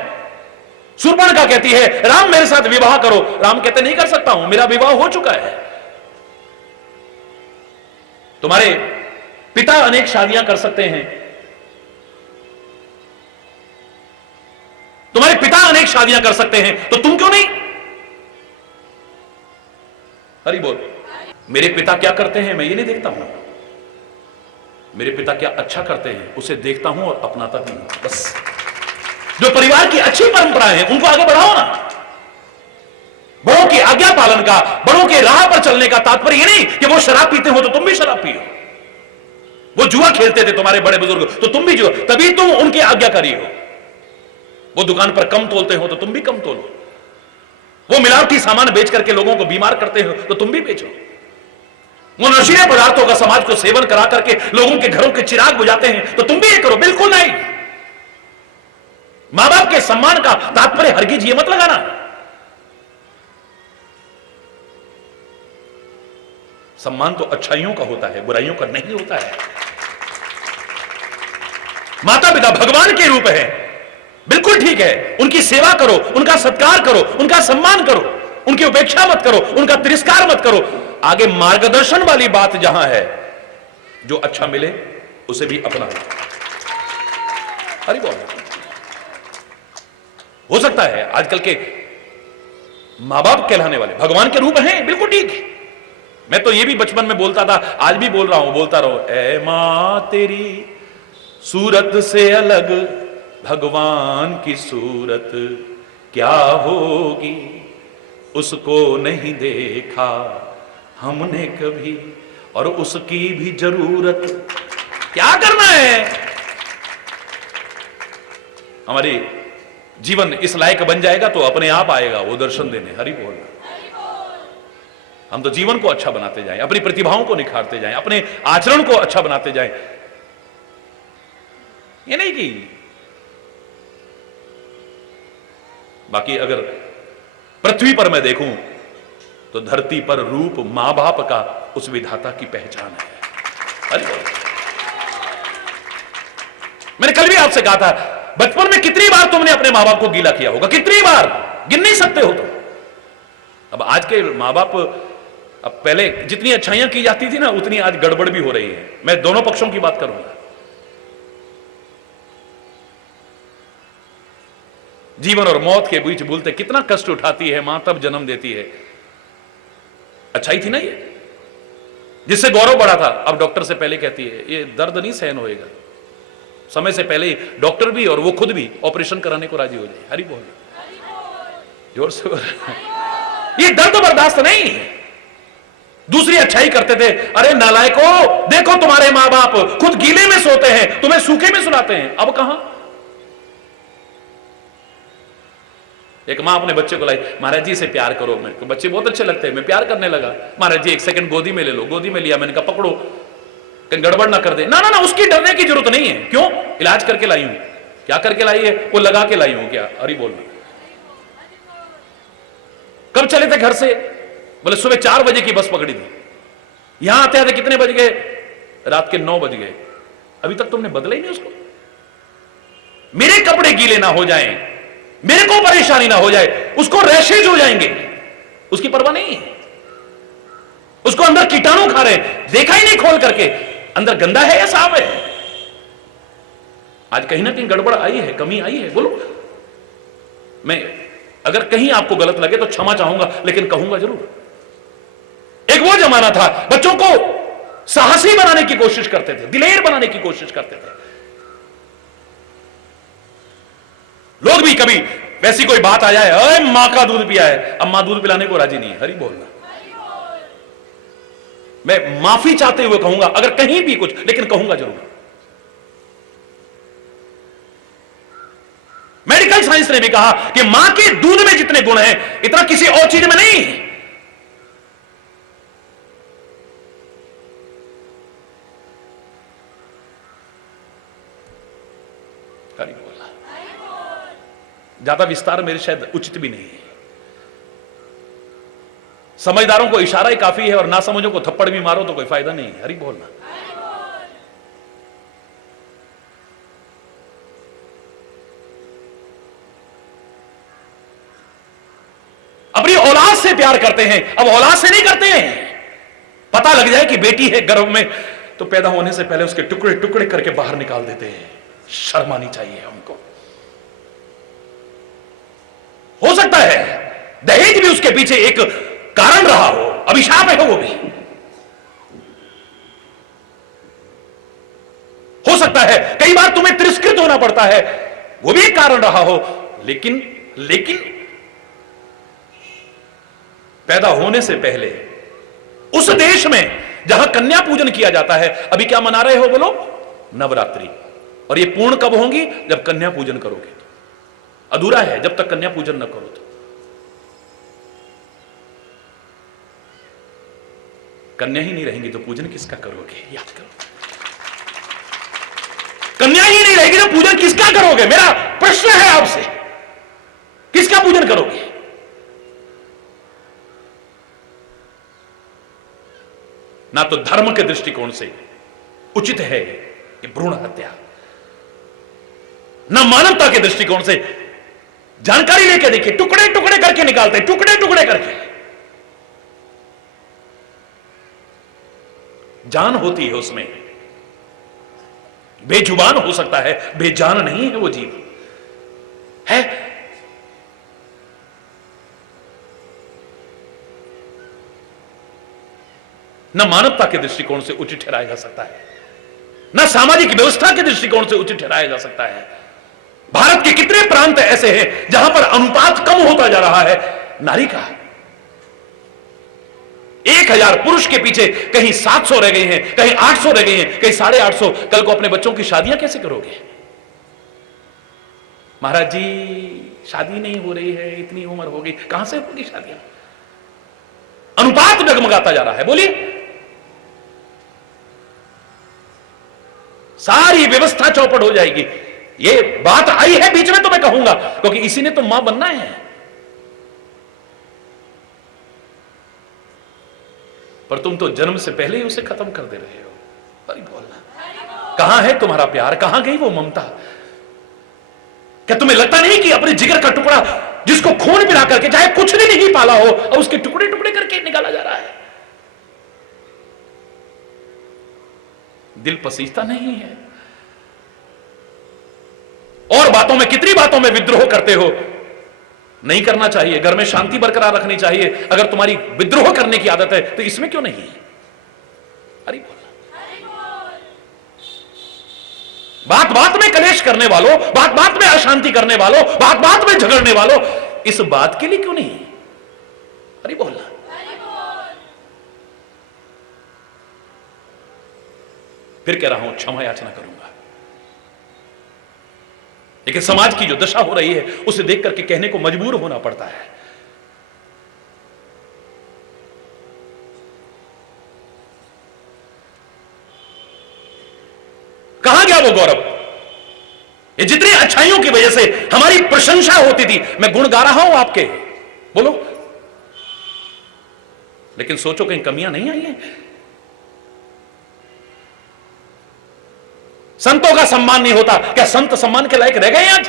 शूर्पणखा कहती है राम मेरे साथ विवाह करो। राम कहते नहीं कर सकता हूं, मेरा विवाह हो चुका है। तुम्हारे पिता अनेक शादियां कर सकते हैं, तुम्हारे पिता अनेक शादियां कर सकते हैं, तो तुम क्यों नहीं? हरि बोल। मेरे पिता क्या करते हैं मैं ये नहीं देखता हूं, मेरे पिता क्या अच्छा करते हैं उसे देखता हूं और अपनाता भी हूं, बस। जो परिवार की अच्छी परंपराएं हैं उनको आगे बढ़ाओ ना। बड़ों की आज्ञा पालन का, बड़ों के राह पर चलने का तात्पर्य ये नहीं कि वो शराब पीते हो तो तुम भी शराब पियो, वो जुआ खेलते थे तुम्हारे बड़े बुजुर्ग तो तुम भी जुआ, तभी तुम उनके आज्ञाकारी हो। वो दुकान पर कम तोलते हो तो तुम भी कम तोलो, वो मिलावटी सामान बेच करके लोगों को बीमार करते हो तो तुम भी बेचो, वो नशीले पदार्थों का समाज को सेवन करा करके लोगों के घरों के चिराग बुझाते हैं तो तुम भी ये करो। बिल्कुल नहीं। मां बाप के सम्मान का तात्पर्य हरगिज ये मत लगाना। सम्मान तो अच्छाइयों का होता है, बुराइयों का नहीं होता है। माता पिता भगवान के रूप है, बिल्कुल ठीक है, उनकी सेवा करो, उनका सत्कार करो, उनका सम्मान करो, उनकी उपेक्षा मत करो, उनका तिरस्कार मत करो। आगे मार्गदर्शन वाली बात जहां है, जो अच्छा मिले उसे भी अपना। हरि बोल। हो सकता है आजकल के मां बाप कहलाने वाले भगवान के रूप हैं, बिल्कुल ठीक। मैं तो ये भी बचपन में बोलता था, आज भी बोल रहा हूं, बोलता रहो, ऐ मां तेरी सूरत से अलग भगवान की सूरत क्या होगी, उसको नहीं देखा हमने कभी और उसकी भी जरूरत क्या करना है। हमारी जीवन इस लायक बन जाएगा तो अपने आप आएगा वो दर्शन देने। हरि बोल। हम तो जीवन को अच्छा बनाते जाएं, अपनी प्रतिभाओं को निखारते जाएं, अपने आचरण को अच्छा बनाते जाएं। ये नहीं कि बाकी अगर पृथ्वी पर मैं देखूं तो धरती पर रूप मां बाप का उस विधाता की पहचान है। अरे मैंने कल भी आपसे कहा था, बचपन में कितनी बार तुमने अपने मां बाप को गीला किया होगा, कितनी बार, गिन नहीं सकते हो तुम। अब आज के मां बाप, अब पहले जितनी अच्छाइयां की जाती थी ना, उतनी आज गड़बड़ भी हो रही है। मैं दोनों पक्षों की बात करूंगा। जीवन और मौत के बीच बोलते कितना कष्ट उठाती है मां, तब जन्म देती है। अच्छाई थी ना ये, जिससे गौरव बढ़ा था। अब डॉक्टर से पहले कहती है ये दर्द नहीं सहन होएगा। समय से पहले डॉक्टर भी और वो खुद भी ऑपरेशन कराने को राजी हो जाए। हरि बोल, जोर से बोल। ये दर्द बर्दाश्त नहीं है। दूसरी अच्छाई करते थे, अरे नालायको, देखो तुम्हारे मां बाप खुद गीले में सोते हैं, तुम्हें सूखे में सुलाते हैं। अब कहां? एक मां अपने बच्चे को लाई, महाराज जी से प्यार करो, मेरे को बच्चे बहुत अच्छे लगते हैं, मैं प्यार करने लगा। महाराज जी एक सेकंड गोदी में ले लो। गोदी में लिया, मैंने कहा पकड़ो, कहीं गड़बड़ ना कर दे। ना ना ना, उसकी डरने की जरूरत नहीं है। क्यों? इलाज करके लाई हूं। क्या करके लाई है? वो लगा के लाई हूं। क्या? अरे बोलना। कब चले थे घर से? बोले सुबह 4 बजे की बस पकड़ी थी। यहां आते आते कितने बज गए? रात के 9 बज गए। अभी तक तुमने बदला ही नहीं उसको। मेरे कपड़े गीले ना हो जाएं, मेरे को परेशानी ना हो जाए, उसको रैशेज हो जाएंगे, उसकी परवाह नहीं है। उसको अंदर कीटाणु खा रहे, देखा ही नहीं खोल करके अंदर गंदा है या साफ है। आज कहीं ना कहीं गड़बड़ आई है, कमी आई है। बोलो, मैं अगर कहीं आपको गलत लगे तो क्षमा चाहूंगा, लेकिन कहूंगा जरूर। एक वो जमाना था, बच्चों को साहसी बनाने की कोशिश करते थे, दिलेर बनाने की कोशिश करते थे। लोग भी कभी वैसी कोई बात आ जाए, अरे मां का दूध पिया है, अब मां दूध पिलाने को राजी नहीं है। हरि बोलना। मैं माफी चाहते हुए कहूंगा, अगर कहीं भी कुछ, लेकिन कहूंगा जरूर। मेडिकल साइंस ने भी कहा कि मां के दूध में जितने गुण हैं, इतना किसी और चीज में नहीं है। हरि बोलना। ज्यादा विस्तार मेरे शायद उचित भी नहीं है। समझदारों को इशारा ही काफी है, और ना समझो को थप्पड़ भी मारो तो कोई फायदा नहीं है। हरि बोलना। अपनी औलाद से प्यार करते हैं, अब औलाद से नहीं करते हैं। पता लग जाए कि बेटी है गर्भ में, तो पैदा होने से पहले उसके टुकड़े टुकड़े करके बाहर निकाल देते हैं। शर्म आनी चाहिए हमको। हो सकता है दहेज भी उसके पीछे एक कारण रहा हो, अभिशाप है वो भी। हो सकता है कई बार तुम्हें तिरस्कृत होना पड़ता है, वो भी एक कारण रहा हो। लेकिन पैदा होने से पहले उस देश में जहां कन्या पूजन किया जाता है, अभी क्या मना रहे हो बोलो? नवरात्रि। और ये पूर्ण कब होंगी? जब कन्या पूजन करोगे। तो अधूरा है जब तक कन्या पूजन न करो। तो कन्या ही नहीं रहेंगी तो पूजन किसका करोगे? याद करो। कन्या ही नहीं रहेगी तो पूजन किसका करोगे? मेरा प्रश्न है आपसे, किसका पूजन करोगे? ना तो धर्म के दृष्टिकोण से उचित है ये भ्रूण हत्या, ना मानवता के दृष्टिकोण से। जानकारी लेके देखिए, टुकड़े टुकड़े करके निकालते, टुकड़े टुकड़े करके। जान होती है उसमें, बेजुबान हो सकता है, बेजान नहीं है वो जीव है। न मानवता के दृष्टिकोण से उचित ठहराया जा सकता है, न सामाजिक व्यवस्था के दृष्टिकोण से उचित ठहराया जा सकता है। भारत के कितने प्रांत ऐसे हैं जहां पर अनुपात कम होता जा रहा है नारी का। 1000 पुरुष के पीछे कहीं 700 रह गए हैं, कहीं 800 रह गए हैं, कहीं 850। कल को अपने बच्चों की शादियां कैसे करोगे? महाराज जी शादी नहीं हो रही है, इतनी उम्र हो गई, कहां से होगी शादियां? अनुपात डगमगाता जा रहा है। बोलिए, सारी व्यवस्था चौपट हो जाएगी। ये बात आई है बीच में तो मैं कहूंगा, क्योंकि इसी ने तो मां बनना है। पर तुम तो जन्म से पहले ही उसे खत्म कर दे रहे हो। अरे बोलना, कहां है तुम्हारा प्यार, कहां गई वो ममता? क्या तुम्हें लगता नहीं कि अपने जिगर का टुकड़ा जिसको खून पिला करके, चाहे कुछ भी नहीं पाला हो, और उसके टुकड़े टुकड़े करके निकाला जा रहा है? दिल पसीजता नहीं है? और बातों में, कितनी बातों में विद्रोह करते हो। नहीं करना चाहिए, घर में शांति बरकरार रखनी चाहिए। अगर तुम्हारी विद्रोह करने की आदत है तो इसमें क्यों नहीं है? अरे बोल, बात बात में कलेश करने वालों, बात बात में अशांति करने वालों, बात बात में झगड़ने वालों, इस बात के लिए क्यों नहीं? अरे बोलना, फिर कह रहा हूं क्षमा याचना करूंगा। लेकिन समाज की जो दशा हो रही है उसे देख करके कहने को मजबूर होना पड़ता है। कहां गया वो गौरव? ये जितनी अच्छाइयों की वजह से हमारी प्रशंसा होती थी, मैं गुण गा रहा हूं आपके, बोलो, लेकिन सोचो कहीं कमियां नहीं आई हैं? संतों का सम्मान नहीं होता, क्या संत सम्मान के लायक रह गए आज?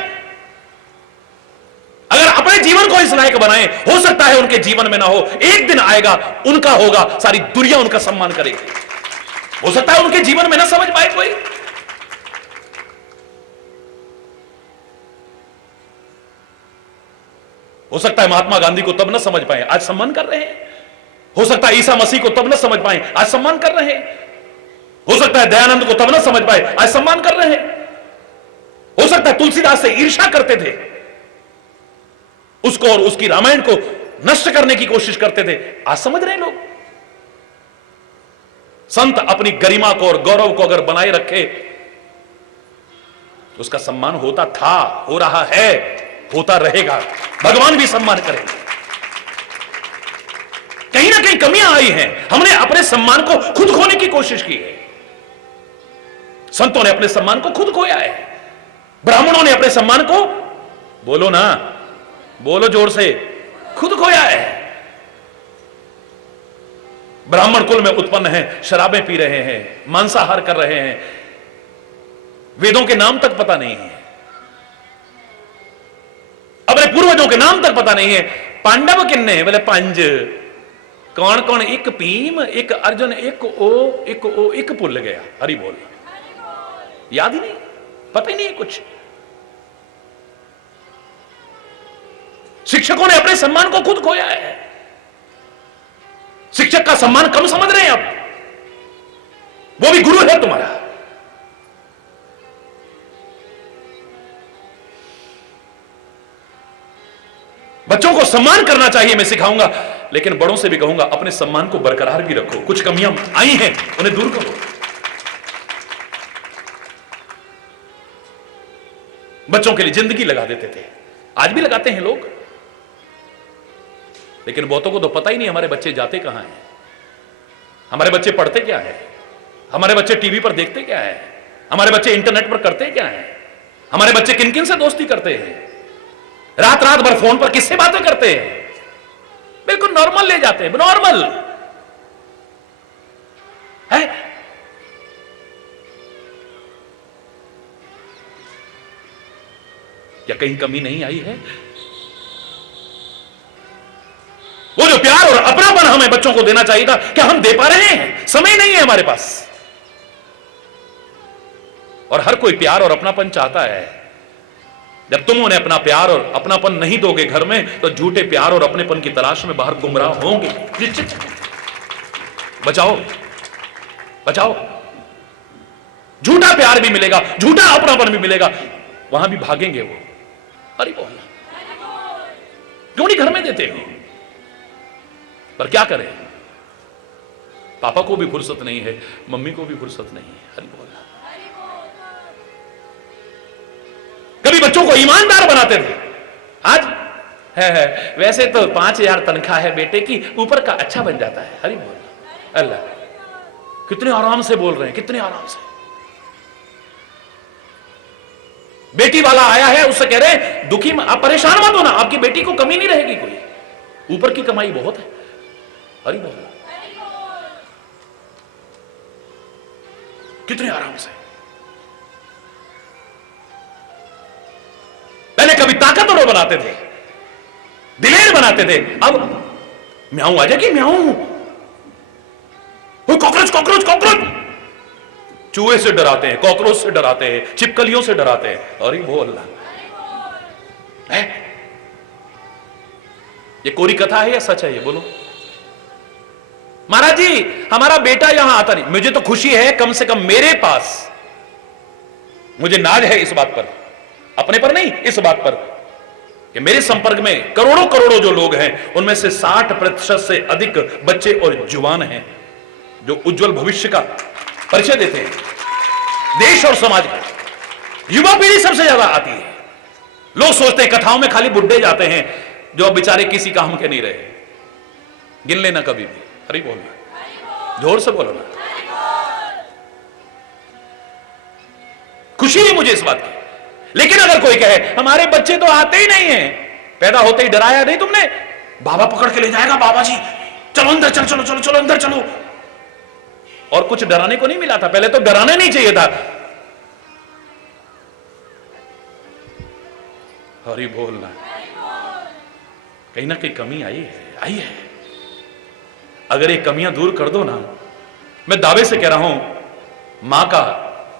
अगर अपने जीवन को इस लायक बनाएं, हो सकता है उनके जीवन में ना हो, एक दिन आएगा उनका होगा, सारी दुनिया उनका सम्मान करेगी। हो सकता है उनके जीवन में ना समझ पाए कोई। हो सकता है महात्मा गांधी को तब ना समझ पाए, आज सम्मान कर रहे हैं। हो सकता है ईसा मसीह को तब ना समझ पाए, आज सम्मान कर रहे हैं। हो सकता है दयानंद को तब ना समझ पाए, आज सम्मान कर रहे हैं। हो सकता है तुलसीदास से ईर्ष्या करते थे, उसको और उसकी रामायण को नष्ट करने की कोशिश करते थे, आज समझ रहे हैं लोग। संत अपनी गरिमा को और गौरव को अगर बनाए रखे तो उसका सम्मान होता था, हो रहा है, होता रहेगा। भगवान भी सम्मान करेंगे। कहीं ना कहीं कमियां आई हैं, हमने अपने सम्मान को खुद खोने की कोशिश की है। संतों ने अपने सम्मान को खुद खोया है, ब्राह्मणों ने अपने सम्मान को, बोलो ना, बोलो जोर से, खुद खोया है। ब्राह्मण कुल में उत्पन्न है, शराबें पी रहे हैं, मांसाहार कर रहे हैं, वेदों के नाम तक पता नहीं है, अपने पूर्वजों के नाम तक पता नहीं है। पांडव किन्ने? बोले पंज। कौन कौन? एक भीम, एक अर्जुन, एक ओ, एक भूल गया। हरि बोल, याद ही नहीं, पता ही नहीं है कुछ। शिक्षकों ने अपने सम्मान को खुद खोया है। शिक्षक का सम्मान कम समझ रहे हैं अब, वो भी गुरु है तुम्हारा। बच्चों को सम्मान करना चाहिए, मैं सिखाऊंगा, लेकिन बड़ों से भी कहूंगा अपने सम्मान को बरकरार भी रखो। कुछ कमियां आई हैं, उन्हें दूर करो। बच्चों के लिए जिंदगी लगा देते थे, आज भी लगाते हैं लोग, लेकिन बहुतों को तो पता ही नहीं हमारे बच्चे जाते कहां हैं, हमारे बच्चे पढ़ते क्या है, हमारे बच्चे टीवी पर देखते क्या है, हमारे बच्चे इंटरनेट पर करते क्या है, हमारे बच्चे किन किन से दोस्ती करते हैं, रात रात भर फोन पर किससे बातें करते हैं। बिल्कुल नॉर्मल ले जाते हैं, नॉर्मल है। क्या कहीं कमी नहीं आई है? वो जो प्यार और अपनापन हमें बच्चों को देना चाहिए था, क्या हम दे पा रहे हैं? समय नहीं है हमारे पास। और हर कोई प्यार और अपनापन चाहता है। जब तुम उन्हें अपना प्यार और अपनापन नहीं दोगे घर में, तो झूठे प्यार और अपनेपन की तलाश में बाहर गुमराह होंगे। निश्चित। बचाओ, बचाओ। झूठा प्यार भी मिलेगा, झूठा अपनापन भी मिलेगा, वहां भी भागेंगे वो। अरे बोल, क्यों नहीं घर में देते हो? पर क्या करें, पापा को भी फुर्सत नहीं है, मम्मी को भी फुर्सत नहीं है। अरे बोल, कभी बच्चों को ईमानदार बनाते थे, आज है वैसे तो 5,000 तनख्वाह है बेटे की, ऊपर का अच्छा बन जाता है। हरि बोल, अल्लाह, कितने आराम से बोल रहे हैं, कितने आराम से। बेटी वाला आया है, उससे कह रहे हैं दुखी आप परेशान मत होना, आपकी बेटी को कमी नहीं रहेगी कोई, ऊपर की कमाई बहुत है। हरि बोल। कितने आराम से। पहले कभी ताकतवर बनाते थे, दिलेर बनाते थे, अब म्याऊं आ जाएगी, म्याऊं, कॉकरोच कॉकरोच कॉकरोच। चूहे से डराते हैं, कॉकरोच से डराते हैं, छिपकलियों से डराते हैं। अरे बोल है, ये कोरी कथा है या सच है ये बोलो? महाराज जी हमारा बेटा यहां आता नहीं, मुझे तो खुशी है कम से कम मेरे पास, मुझे नाज है इस बात पर, अपने पर नहीं, इस बात पर कि मेरे संपर्क में करोड़ों करोड़ों जो लोग हैं उनमें से 60% से अधिक बच्चे और जुवान हैं जो उज्जवल भविष्य का परिचय देते हैं देश और समाज का। युवा पीढ़ी सबसे ज्यादा आती है। लोग सोचते हैं कथाओं में खाली बुड्ढे जाते हैं जो अब बेचारे किसी काम के नहीं रहे। गिन लेना कभी भी। हरि बोलना, जोर से बोलो ना। खुशी है मुझे इस बात की। लेकिन अगर कोई कहे हमारे बच्चे तो आते ही नहीं है, पैदा होते ही डराया नहीं तुमने, बाबा पकड़ के ले जाएगा, बाबा जी चलो अंदर, चलो चलो चलो चलो अंदर चलो। और कुछ डराने को नहीं मिला था, पहले तो डराना नहीं चाहिए था। हरि बोलना, कहीं ना कहीं कमी आई है, आई है। अगर ये कमियां दूर कर दो ना, मैं दावे से कह रहा हूं, मां का,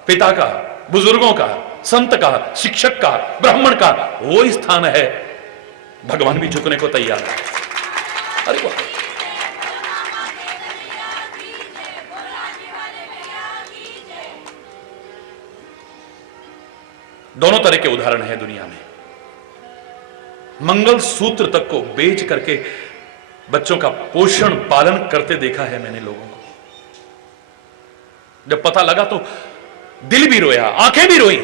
पिता का, बुजुर्गों का, संत का, शिक्षक का, ब्राह्मण का वो स्थान है, भगवान भी झुकने को तैयार है। अरे वाह, दोनों तरह के उदाहरण हैं दुनिया में। मंगल सूत्र तक को बेच करके बच्चों का पोषण पालन करते देखा है मैंने लोगों को। जब पता लगा तो दिल भी रोया, आंखें भी रोई।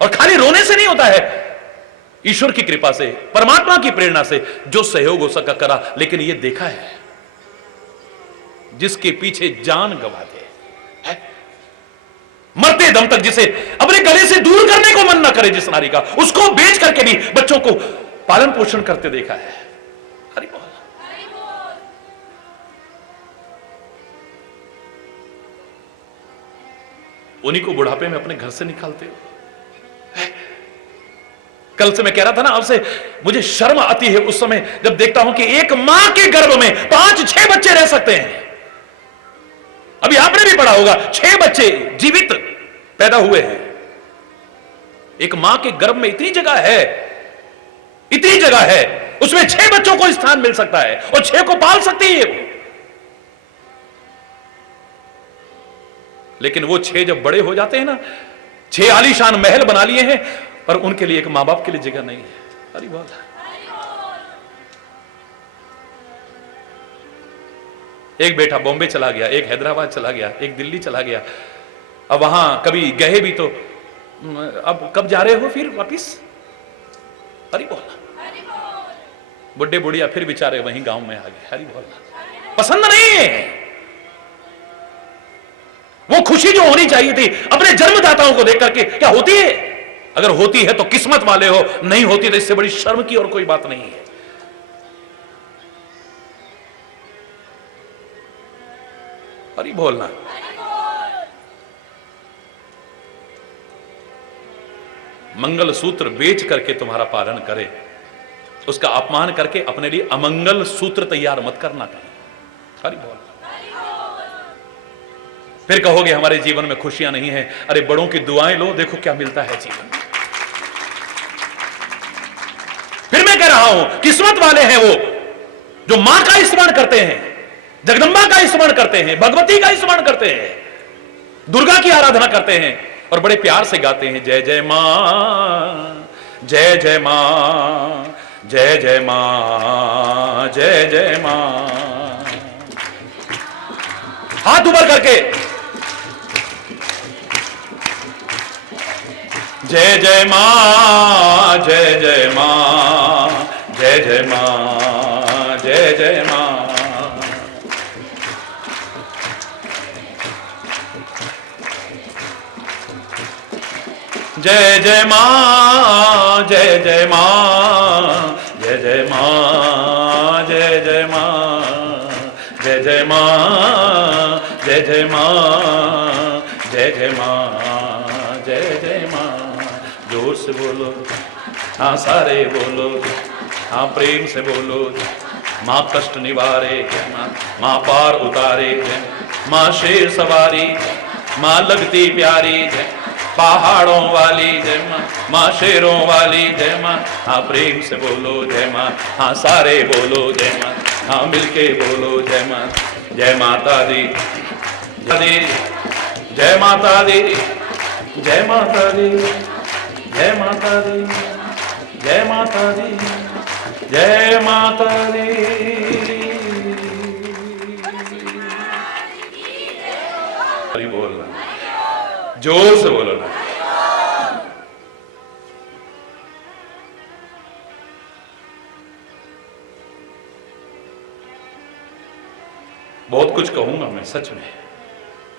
और खाली रोने से नहीं होता है, ईश्वर की कृपा से, परमात्मा की प्रेरणा से जो सहयोग हो सका करा। लेकिन यह देखा है जिसके पीछे जान गवा दे, मरते दम तक जिसे अपने गले से दूर करने को मन ना करे जिस नारी का, उसको बेच करके भी बच्चों को पालन पोषण करते देखा है। हरि बोल। उन्हीं को बुढ़ापे में अपने घर से निकालते हो। कल से मैं कह रहा था ना आपसे, मुझे शर्म आती है उस समय जब देखता हूं कि एक मां के गर्भ में 5-6 बच्चे रह सकते हैं। अभी आपने भी पढ़ा होगा, 6 बच्चे जीवित पैदा हुए हैं। एक मां के गर्भ में इतनी जगह है, इतनी जगह है, उसमें 6 बच्चों को स्थान मिल सकता है और 6 को पाल सकती है वो। लेकिन वो 6 जब बड़े हो जाते हैं ना, 6 आलीशान महल बना लिए हैं, पर उनके लिए एक मां बाप के लिए जगह नहीं है। अरे बोल। एक बेटा बॉम्बे चला गया, एक हैदराबाद चला गया, एक दिल्ली चला गया। अब वहां कभी गए भी तो अब कब जा रहे हो फिर वापिस? हरि बोल। बुढ़े बुढ़िया फिर बेचारे वहीं गांव में आ गए। हरि बोल। पसंद नहीं है वो खुशी जो होनी चाहिए थी अपने जन्मदाताओं को देख करके। क्या होती है? अगर होती है तो किस्मत वाले हो, नहीं होती तो इससे बड़ी शर्म की और कोई बात नहीं है। हरि बोलना। मंगल सूत्र बेच करके तुम्हारा पालन करे, उसका अपमान करके अपने लिए अमंगल सूत्र तैयार मत करना कहीं। हरि बोल। फिर कहोगे हमारे जीवन में खुशियां नहीं है। अरे बड़ों की दुआएं लो, देखो क्या मिलता है जीवन में। फिर मैं कह रहा हूं, किस्मत वाले हैं वो जो मां का स्मरण करते हैं, जगदंबा का स्मरण करते हैं, भगवती का स्मरण करते हैं, दुर्गा की आराधना करते हैं और बड़े प्यार से गाते हैं, जय जय मां, जय जय मां, जय जय मां, जय जय मां। हाथ ऊपर करके जय जय मां, जय जय मां, जय जय मां, जय जय मां। जय जय मां, जय जय मां, जय जय मां, जय जय मां, जय जय मां, जय जय मां, जय जय मां, जय जय मां। जोर से बोलो, हाँ सारे बोलो, हाँ प्रेम से बोलो। माँ कष्ट निवारे जय माँ, माँ पार उतारे जय माँ, शेर सवारी माँ लगती प्यारी जय, पहाड़ों वाली जय माँ, माँ शेरों वाली जय माँ। हाँ प्रेम से बोलो जय माँ, हाँ सारे बोलो जय माँ, हाँ मिलके बोलो जय माँ। जय माता दी, जय माता दी, जय माता दी, जय माता दी, जय माता दी, जय माता दी। बोलना, जोर से बोलो ना। बहुत कुछ कहूंगा मैं सच में,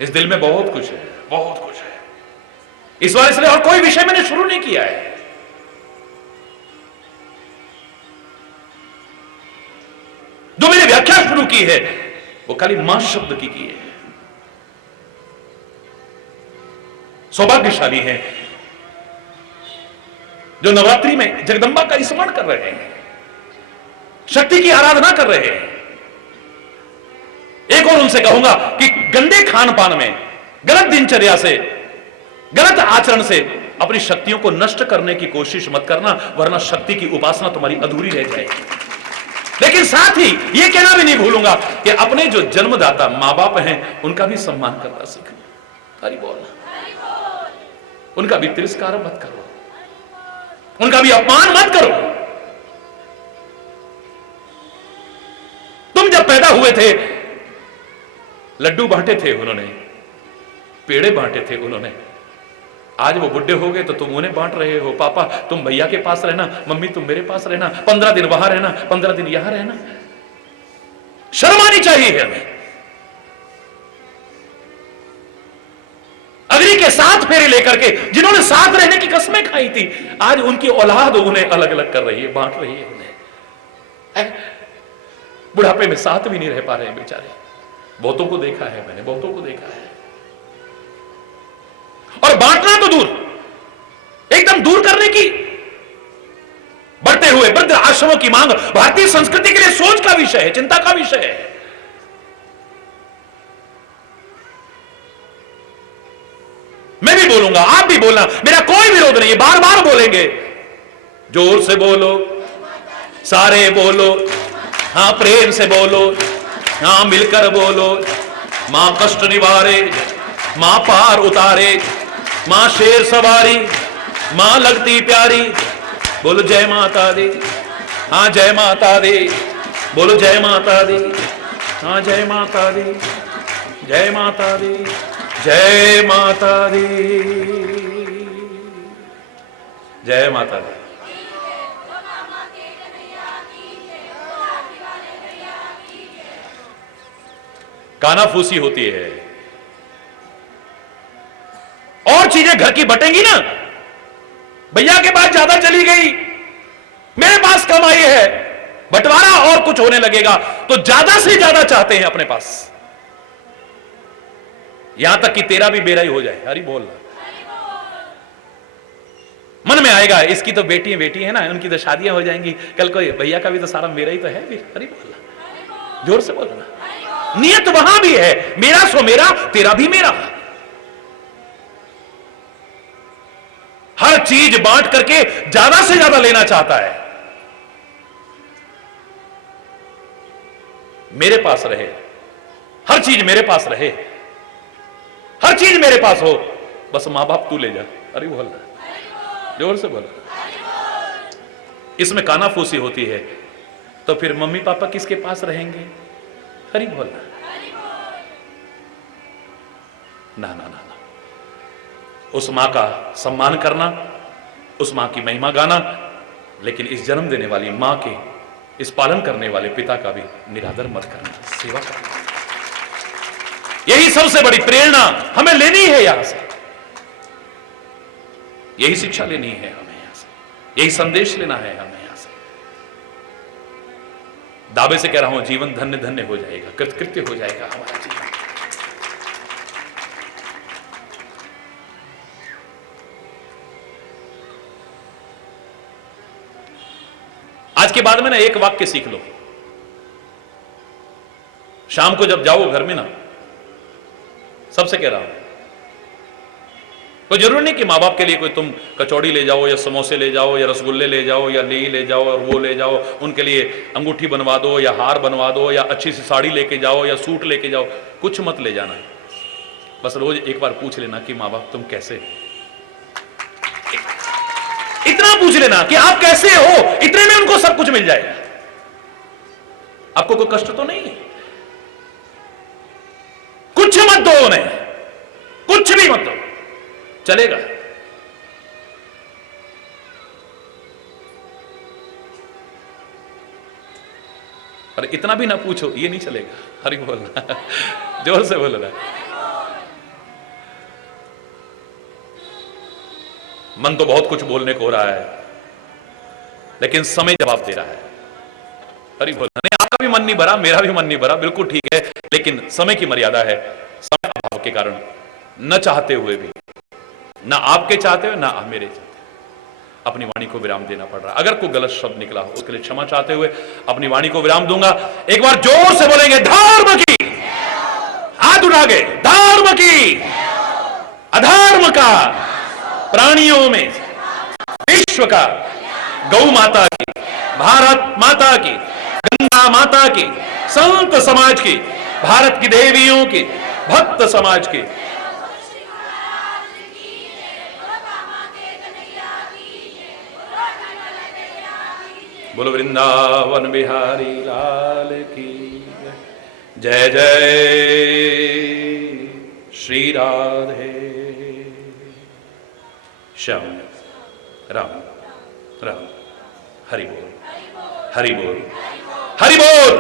इस दिल में बहुत कुछ है, बहुत कुछ है इस बार, इसलिए और कोई विषय मैंने शुरू नहीं किया है। जो मैंने व्याख्या शुरू की है वो खाली मां शब्द की है। सौभाग्यशाली है जो नवरात्रि में जगदंबा का स्मरण कर रहे हैं, शक्ति की आराधना कर रहे हैं। एक और उनसे कहूंगा कि गंदे खान पान में, गलत दिनचर्या से, गलत आचरण से अपनी शक्तियों को नष्ट करने की कोशिश मत करना, वरना शक्ति की उपासना तुम्हारी अधूरी रह जाएगी। लेकिन साथ ही यह कहना भी नहीं भूलूंगा कि अपने जो जन्मदाता मां बाप हैं उनका भी सम्मान करना सीखना। हरि बोल। उनका भी तिरस्कार मत करो, उनका भी अपमान मत करो। तुम जब पैदा हुए थे लड्डू बांटे थे उन्होंने, पेड़े बांटे थे उन्होंने। आज वो बुढ़े हो गए तो तुम उन्हें बांट रहे हो। पापा तुम भैया के पास रहना, मम्मी तुम मेरे पास रहना, 15 दिन वहां रहना, 15 दिन यहां रहना। शर्म आनी चाहिए हमें। अग्नि के 7 फेरे लेकर के जिन्होंने साथ रहने की कस्में खाई थी, आज उनकी औलाद उन्हें अलग अलग कर रही है, बांट रही है उन्हें। बुढ़ापे में साथ भी नहीं रह पा रहे हैं बेचारे। बहुतों को देखा है मैंने, बहुतों को देखा है। और बांटना तो दूर, एकदम दूर करने की बढ़ते हुए वृद्ध आश्रमों की मांग भारतीय संस्कृति के लिए सोच का विषय है, चिंता का विषय है। मैं भी बोलूंगा, आप भी बोलना, मेरा कोई विरोध नहीं है, बार बार बोलेंगे। जोर से बोलो, सारे बोलो, हाँ प्रेम से बोलो, हाँ मिलकर बोलो। मां कष्ट निवारे, मां पार उतारे, मां शेर सवारी, मां लगती प्यारी। बोलो जय माता दी, हाँ जय माता दी, बोलो जय माता दी, हाँ जय माता दी, जय माता दी, जय माता दी, जय माता दी। कानाफूसी होती है और चीजें घर की बटेंगी ना, भैया के पास ज्यादा चली गई, मेरे पास कम आई है, बंटवारा और कुछ होने लगेगा तो ज्यादा से ज्यादा चाहते हैं अपने पास, यहां तक कि तेरा भी मेरा ही हो जाए। हरि बोल। मन में आएगा इसकी तो बेटी है ना, उनकी तो शादियां हो जाएंगी, कल को भैया का भी तो सारा मेरा ही तो है। हरि बोल, जोर से बोलना। नियत वहां भी है, मेरा सो मेरा, तेरा भी मेरा। हर चीज बांट करके ज्यादा से ज्यादा लेना चाहता है। मेरे पास रहे, हर चीज मेरे पास रहे, हर चीज मेरे पास हो, बस मां बाप तू ले जा। अरे बोल, जोर से बोल। इसमें कानाफूसी होती है तो फिर मम्मी पापा किसके पास रहेंगे? हरि बोल। ना ना ना ना, उस मां का सम्मान करना, उस मां की महिमा गाना, लेकिन इस जन्म देने वाली मां के, इस पालन करने वाले पिता का भी निरादर मत करना, सेवा करना। यही सबसे बड़ी प्रेरणा हमें लेनी है यहां से। यही शिक्षा लेनी है हमें यहां से, यही संदेश लेना है हमें यहां से। दावे से कह रहा हूं, जीवन धन्य धन्य हो जाएगा, कृतकृत्य हो जाएगा हमारा जीवन। आज के बाद में ना एक वाक्य सीख लो, शाम को जब जाओ घर में ना, सबसे कह रहा हूं, कोई जरूरी नहीं कि माँ बाप के लिए कोई तुम कचौड़ी ले जाओ या समोसे ले जाओ या रसगुल्ले ले जाओ या ले जाओ और वो ले जाओ, उनके लिए अंगूठी बनवा दो या हार बनवा दो या अच्छी सी साड़ी लेके जाओ या सूट लेके जाओ, कुछ मत ले जाना। बस रोज एक बार पूछ लेना कि माँ बाप तुम कैसे, इतना पूछ लेना कि आप कैसे हो, इतने में उनको सब कुछ मिल जाएगा। आपको कोई कष्ट तो नहीं है, कुछ मत दो उन्हें, कुछ नहीं मत दो, चलेगा। और इतना भी ना पूछो, ये नहीं चलेगा। हरि बोलना, जोर से बोलना। मन तो बहुत कुछ बोलने को हो रहा है, लेकिन समय जवाब दे रहा है। हरि बोलना। नहीं, आपका भी मन नहीं भरा, मेरा भी मन नहीं भरा, बिल्कुल ठीक है, लेकिन समय की मर्यादा है। समय अभाव के कारण न चाहते हुए भी, ना आपके चाहते हुए ना मेरे चाहते, अपनी वाणी को विराम देना पड़ रहा है। अगर कोई गलत शब्द निकला हो उसके लिए क्षमा चाहते हुए अपनी वाणी को विराम दूंगा। एक बार जोर से बोलेंगे, धर्म की, हाथ उठा के, धर्म की, अधर्म का, प्राणियों में विश्व का, गौ माता की, भारत माता की, गंगा माता की, संत समाज की, भारत की देवियों की, भक्त समाज की। बोलो वृंदावन बिहारी लाल की जय। जय श्री राधे श्याम राम राम। हरि बोल, हरि बोल, हरि बोल।